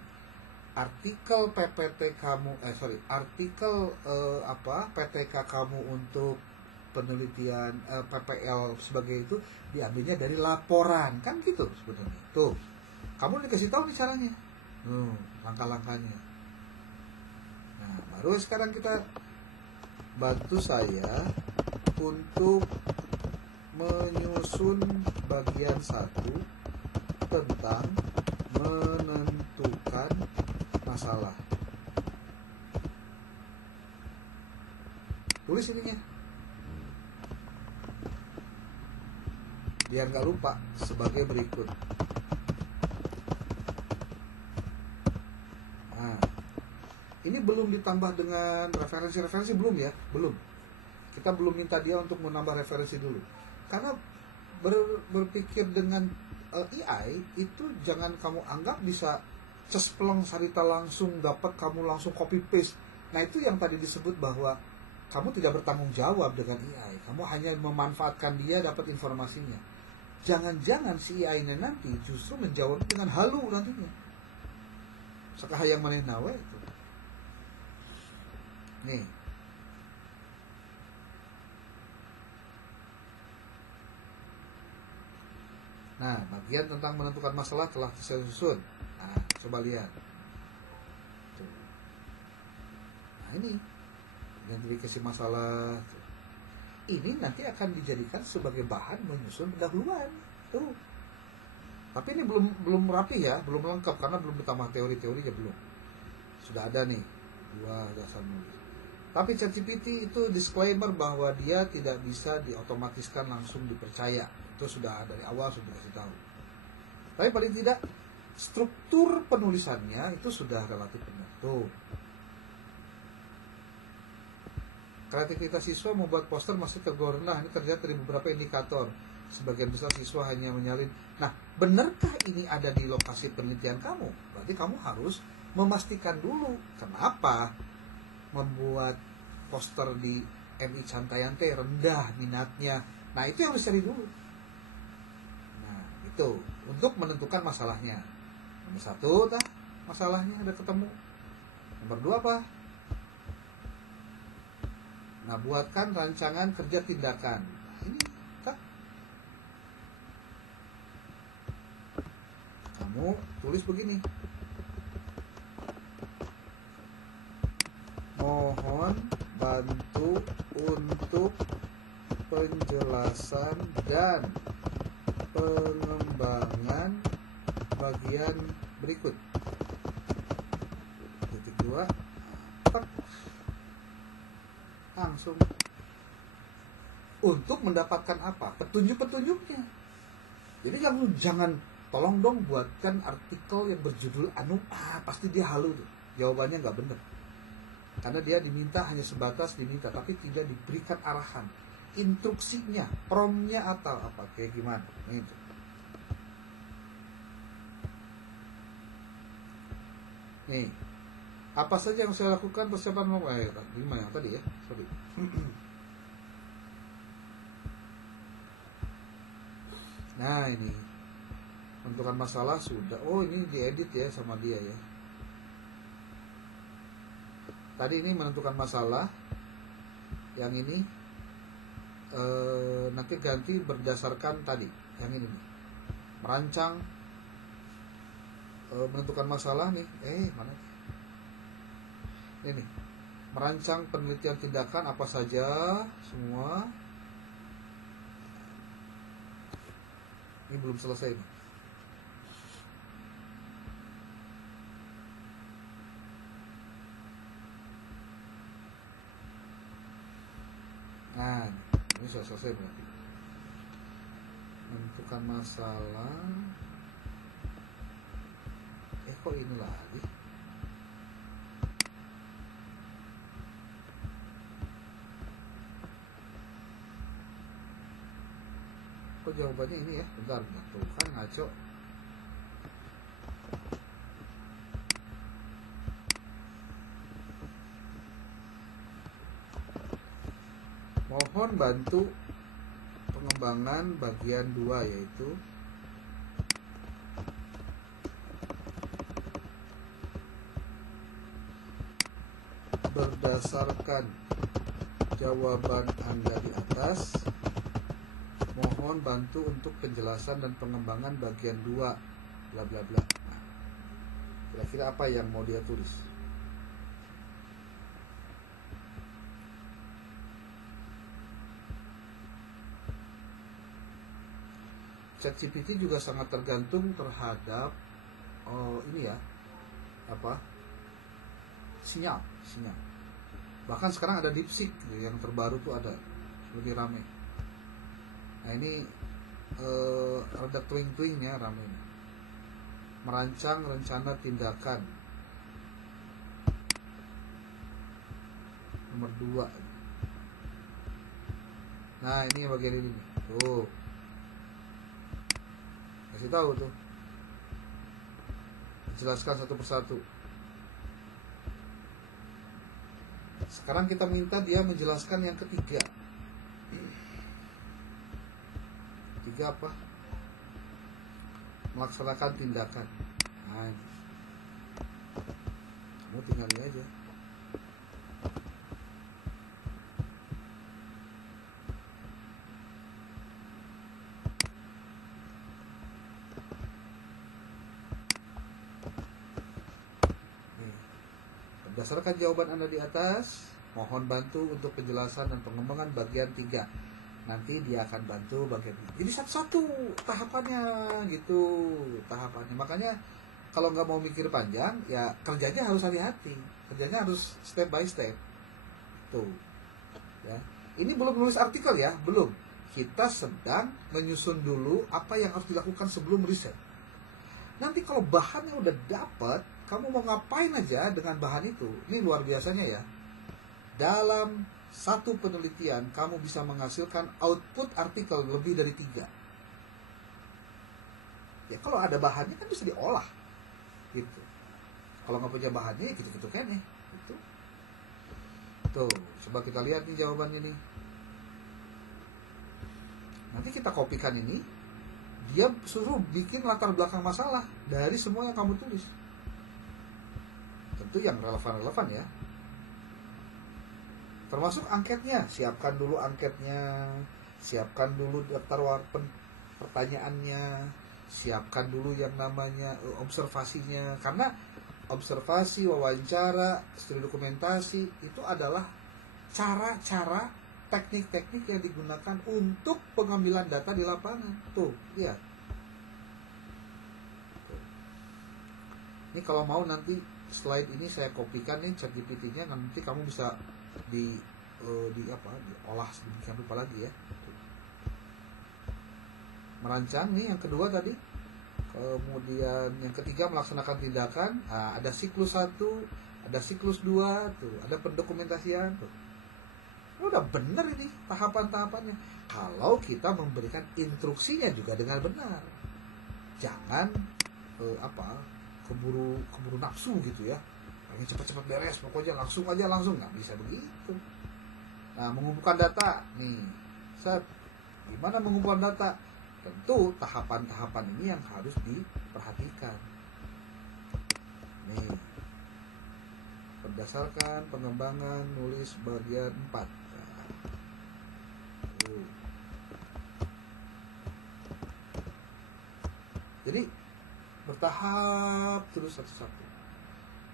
Artikel PPT kamu, PTK kamu untuk penelitian PPL sebagai itu diambilnya dari laporan, kan gitu sebenarnya. Tuh, kamu dikasih tahu nih caranya, langkah-langkahnya. Nah, baru sekarang kita bantu saya untuk menyusun bagian 1 tentang menentukan masalah. Tulis ininya, biar nggak lupa, sebagai berikut. Nah, ini belum ditambah dengan referensi belum ya, belum. Kita belum minta dia untuk menambah referensi dulu, karena berpikir dengan AI itu jangan kamu anggap bisa cespleng sarita langsung dapat, kamu langsung copy paste. Nah, itu yang tadi disebut bahwa kamu tidak bertanggung jawab dengan AI, kamu hanya memanfaatkan dia dapat informasinya. Jangan-jangan si AI-nya nanti justru menjawab dengan halu nantinya. Sakahayang maneh nawe itu. Nih. Nah, bagian tentang menentukan masalah telah saya susun. Nah, coba lihat. Tuh. Nah, ini identifikasi masalah. Ini nanti akan dijadikan sebagai bahan menyusun pendahuluan. Tuh. Tapi ini belum rapi ya, belum lengkap karena belum ditambah teori-teorinya belum. Sudah ada nih 2 dasar nulis. Tapi ChatGPT itu disclaimer bahwa dia tidak bisa diotomatiskan langsung dipercaya. Itu sudah dari awal sudah dikasih tahu. Tapi paling tidak struktur penulisannya itu sudah relatif benar. Tuh. Kreativitas siswa membuat poster masih tergolong rendah. Ini terlihat dari beberapa indikator. Sebagian besar siswa hanya menyalin. Nah, benarkah ini ada di lokasi penelitian kamu? Berarti kamu harus memastikan dulu. Kenapa membuat poster di MI Cantaian teh rendah minatnya? Nah, itu yang harus cari dulu. Nah, itu untuk menentukan masalahnya. Nomor 1, masalahnya ada ketemu. Nomor 2 apa? Nah, buatkan rancangan kerja tindakan. Nah, ini tulis begini, mohon bantu untuk penjelasan dan pengembangan bagian berikut. Titik 2, tek, langsung. Untuk mendapatkan apa? Petunjuk-petunjuknya. Jadi jangan tolong dong buatkan artikel yang berjudul pasti dia halu tuh. Jawabannya nggak benar. Karena dia diminta hanya sebatas diminta, tapi tidak diberikan arahan, instruksinya, promnya atau apa kayak gimana. Itu. Nih, apa saja yang saya lakukan persiapan mau gimana yang tadi ya? Sorry. Nah ini menentukan masalah sudah. Oh ini diedit ya sama dia ya. Tadi ini menentukan masalah. Yang ini nanti ganti berdasarkan tadi. Yang ini nih. Merancang menentukan masalah nih. Mana? Ini merancang penelitian tindakan apa saja semua. Ini belum selesai nih. Nah, ini sudah selesai berarti. Menentukan masalah. Kok ini lagi? Kok jawabannya ini ya? Bentar, tuh kan ngaco. Mohon bantu pengembangan bagian 2 yaitu berdasarkan jawaban Anda di atas, mohon bantu untuk penjelasan dan pengembangan bagian 2 bla bla bla. Nah, kira-kira apa yang mau dia tulis? ChatGPT juga sangat tergantung terhadap ini ya, sinyal. Bahkan sekarang ada DeepSeek yang terbaru tuh ada, lebih rame. Nah ini ada twing-twingnya rame. Merancang rencana tindakan nomor 2. Nah ini bagian ini tuh, kasih tahu tuh, jelaskan satu persatu. Sekarang kita minta dia menjelaskan yang ketiga. Tiga apa? Melaksanakan tindakan. Nah, kamu tinggal ini aja. Berdasarkan jawaban Anda di atas, mohon bantu untuk penjelasan dan pengembangan bagian 3. Nanti dia akan bantu bagian 3. Jadi satu-satu tahapannya gitu, tahapannya. Makanya kalau nggak mau mikir panjang, ya kerjanya harus hati-hati. Kerjanya harus step by step. Tuh. Ya. Ini belum nulis artikel ya, belum. Kita sedang menyusun dulu apa yang harus dilakukan sebelum riset. Nanti kalau bahannya udah dapat, kamu mau ngapain aja dengan bahan itu. Ini luar biasanya ya. Dalam satu penelitian, kamu bisa menghasilkan output artikel lebih dari 3. Ya kalau ada bahannya kan bisa diolah. Gitu. Kalau nggak punya bahannya, ya gitu-gitu kan ya. Gitu. Tuh, coba kita lihat nih jawabannya nih. Nanti kita kopikan ini. Dia suruh bikin latar belakang masalah dari semua yang kamu tulis. Tentu yang relevan-relevan ya. Termasuk angketnya. Siapkan dulu angketnya. Siapkan dulu daftar pertanyaannya. siapkan dulu yang namanya observasinya, karena observasi, wawancara, studi dokumentasi itu adalah cara-cara, teknik-teknik yang digunakan untuk pengambilan data di lapangan. Tuh, lihat. Ini kalau mau nanti slide ini saya kopikan nih ChatGPT-nya, nanti kamu bisa diolah sedemikian rupa lagi ya. Merancang nih yang kedua tadi. Kemudian yang ketiga melaksanakan tindakan. Nah, ada siklus 1, ada siklus 2, tuh, ada pendokumentasian tuh. Udah bener ini tahapan-tahapannya. Kalau kita memberikan instruksinya juga dengan benar. Jangan keburu nafsu gitu ya, pengen cepat-cepat beres, pokoknya langsung nggak bisa begitu. Nah, mengumpulkan data nih, gimana mengumpulkan data? Tentu tahapan-tahapan ini yang harus diperhatikan. Nih, berdasarkan pengembangan nulis bagian 4. Jadi bertahap terus satu-satu.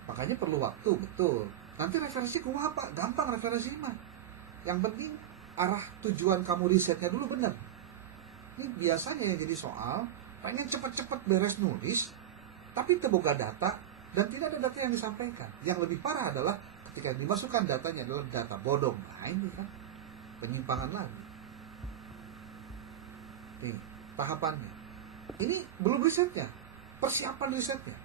Makanya perlu waktu, betul. Nanti referensi kumaha apa? Gampang referensi mah. Yang penting arah tujuan kamu risetnya dulu benar. Ini biasanya yang jadi soal, pengen cepat-cepat beres nulis, tapi terbuka data dan tidak ada data yang disampaikan. Yang lebih parah adalah ketika dimasukkan datanya adalah data bodong. Nah ini kan penyimpangan lagi. Nih tahapannya. Ini belum risetnya. Persiapan risetnya.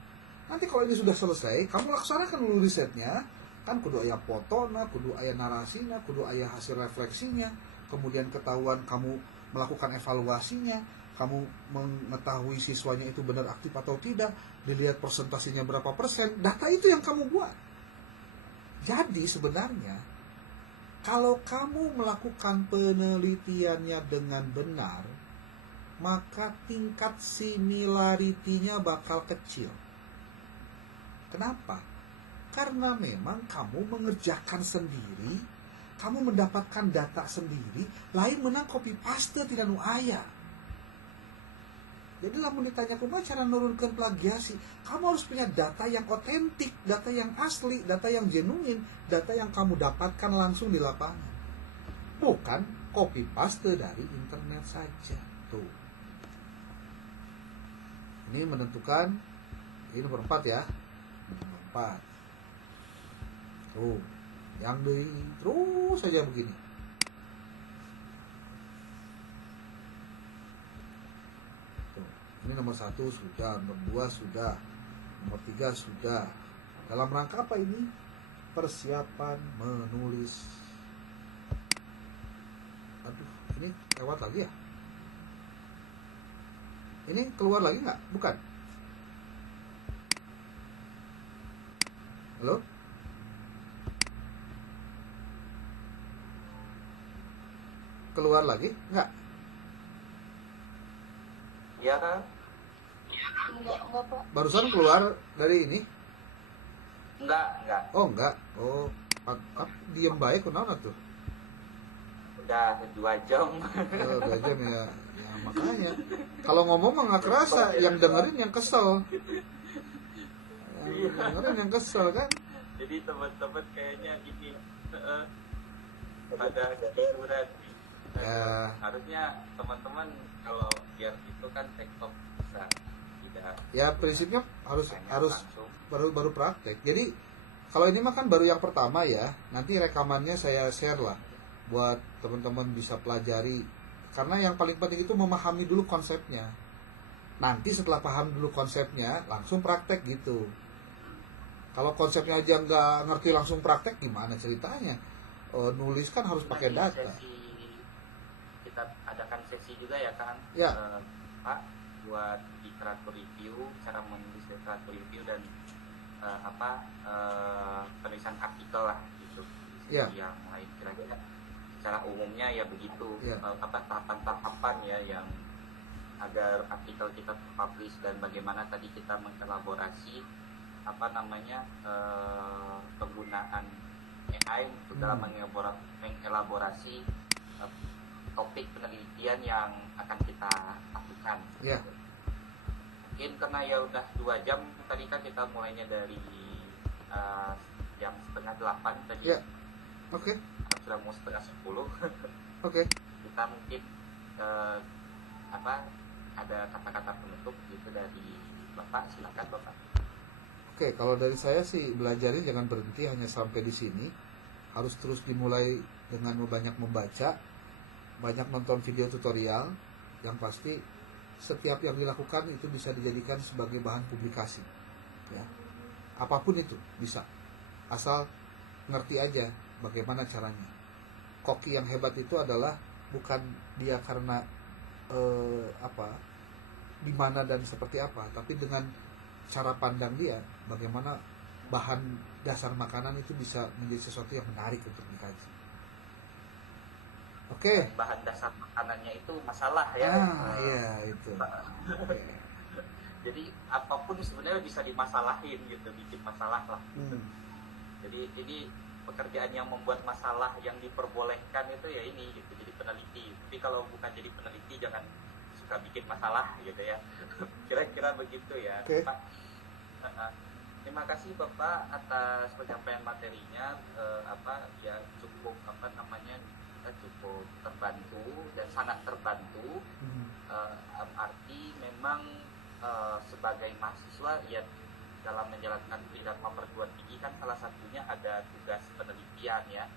Nanti kalau ini sudah selesai, kamu laksanakan dulu risetnya. Kan kudu aya fotona, kudu aya narasinya, kudu aya hasil refleksinya. Kemudian ketahuan kamu melakukan evaluasinya, kamu mengetahui siswanya itu benar aktif atau tidak, dilihat persentasinya berapa persen. Data itu yang kamu buat. Jadi sebenarnya kalau kamu melakukan penelitiannya dengan benar, maka tingkat similarity-nya bakal kecil. Kenapa? Karena memang kamu mengerjakan sendiri, kamu mendapatkan data sendiri, lain menang copy paste tidak nu aya. Jadi lamun ditanya kumaha cara nurunkeun plagiasi, kamu harus punya data yang otentik, data yang asli, data yang genuine, data yang kamu dapatkan langsung di lapangan. Bukan copy paste dari internet saja. Tuh. Ini menentukan, ini nomor 4 ya. Nomor 4. Tuh, yang terus saja begini. Tuh, ini nomor 1 sudah, nomor 2 sudah, nomor 3 sudah. Dalam rangka apa ini? Persiapan menulis. Aduh, ini lewat lagi ya? Ini keluar lagi nggak? Bukan. Halo? Keluar lagi? Nggak? Iya kan? Enggak Pak. Barusan keluar dari ini? Enggak. Oh enggak. Oh, diem baik kunaon tuh? Udah 2 jam. Oh, 2 jam ya. Ya makanya kalau ngomong mah nggak kerasa, yang dengerin yang kesel. Yang dengerin yang kesel kan? Jadi teman-teman kayaknya ini pada ketiduran. Ya. Harusnya teman-teman kalau biar itu kan TikTok bisa tidak. Ya prinsipnya harus langsung. baru praktek. Jadi kalau ini mah kan baru yang pertama ya. Nanti rekamannya saya share lah buat teman-teman bisa pelajari. Karena yang paling penting itu memahami dulu konsepnya. Nanti setelah paham dulu konsepnya, langsung praktek gitu. Kalau konsepnya aja nggak ngerti langsung praktek, gimana ceritanya? Nulis kan harus pakai Nanti data. Kita adakan sesi juga ya kan, Ya. Pak, buat literatur review, cara menulis literatur review dan penulisan artikel lah gitu. Ya. Yang lain kira-kira secara umumnya ya begitu. Ya. Tahapan-tahapan ya yang agar artikel kita publish dan bagaimana tadi kita mengelaborasi penggunaan AI untuk dalam mengelaborasi topik penelitian yang akan kita lakukan. Ya. mungkin karena ya udah 2 jam tadi kan kita mulainya dari jam 7:30 tadi. Ya. Oke. Sudah mau 9:30. Oke. Kita mungkin ada kata-kata penutup gitu dari Bapak, silakan Bapak. Oke, kalau dari saya sih belajarnya jangan berhenti hanya sampai di sini. Harus terus dimulai dengan banyak membaca, banyak nonton video tutorial. Yang pasti setiap yang dilakukan itu bisa dijadikan sebagai bahan publikasi. Ya. Apapun itu bisa. Asal ngerti aja bagaimana caranya. Koki yang hebat itu adalah bukan dia karena di mana dan seperti apa, tapi dengan cara pandang dia, bagaimana bahan dasar makanan itu bisa menjadi sesuatu yang menarik untuk dikaji. Oke. Bahan dasar makanannya itu masalah ya. Iya itu. Okay. Jadi apapun sebenarnya bisa dimasalahin gitu, bikin masalah lah. Jadi ini pekerjaan yang membuat masalah yang diperbolehkan itu ya ini gitu, jadi peneliti. Tapi kalau bukan jadi peneliti jangan suka bikin masalah gitu ya. Kira-kira begitu ya. Okay. Pak. Terima kasih Bapak atas penyampaian materinya. Ya cukup kita cukup terbantu dan sangat terbantu. Arti memang sebagai mahasiswa ya dalam menjalankan Tridharma perguruan tinggi kan salah satunya ada tugas penelitian ya,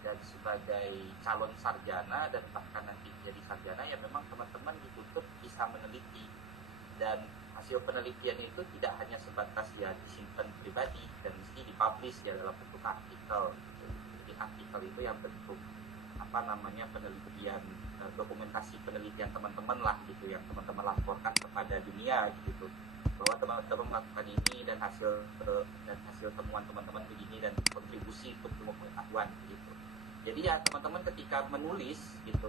dan sebagai calon sarjana dan bahkan nanti jadi sarjana ya memang teman-teman dituntut bisa meneliti, dan hasil penelitian itu tidak hanya sebatas ya disimpan pribadi dan mesti dipublish ya dalam bentuk artikel gitu. Jadi artikel itu yang bentuk penelitian, dokumentasi penelitian teman-teman lah gitu, yang teman-teman laporkan kepada dunia gitu, bahwa teman-teman melakukan ini dan hasil temuan teman-teman begini dan kontribusi untuk ilmu pengetahuan gitu. Jadi ya teman-teman ketika menulis gitu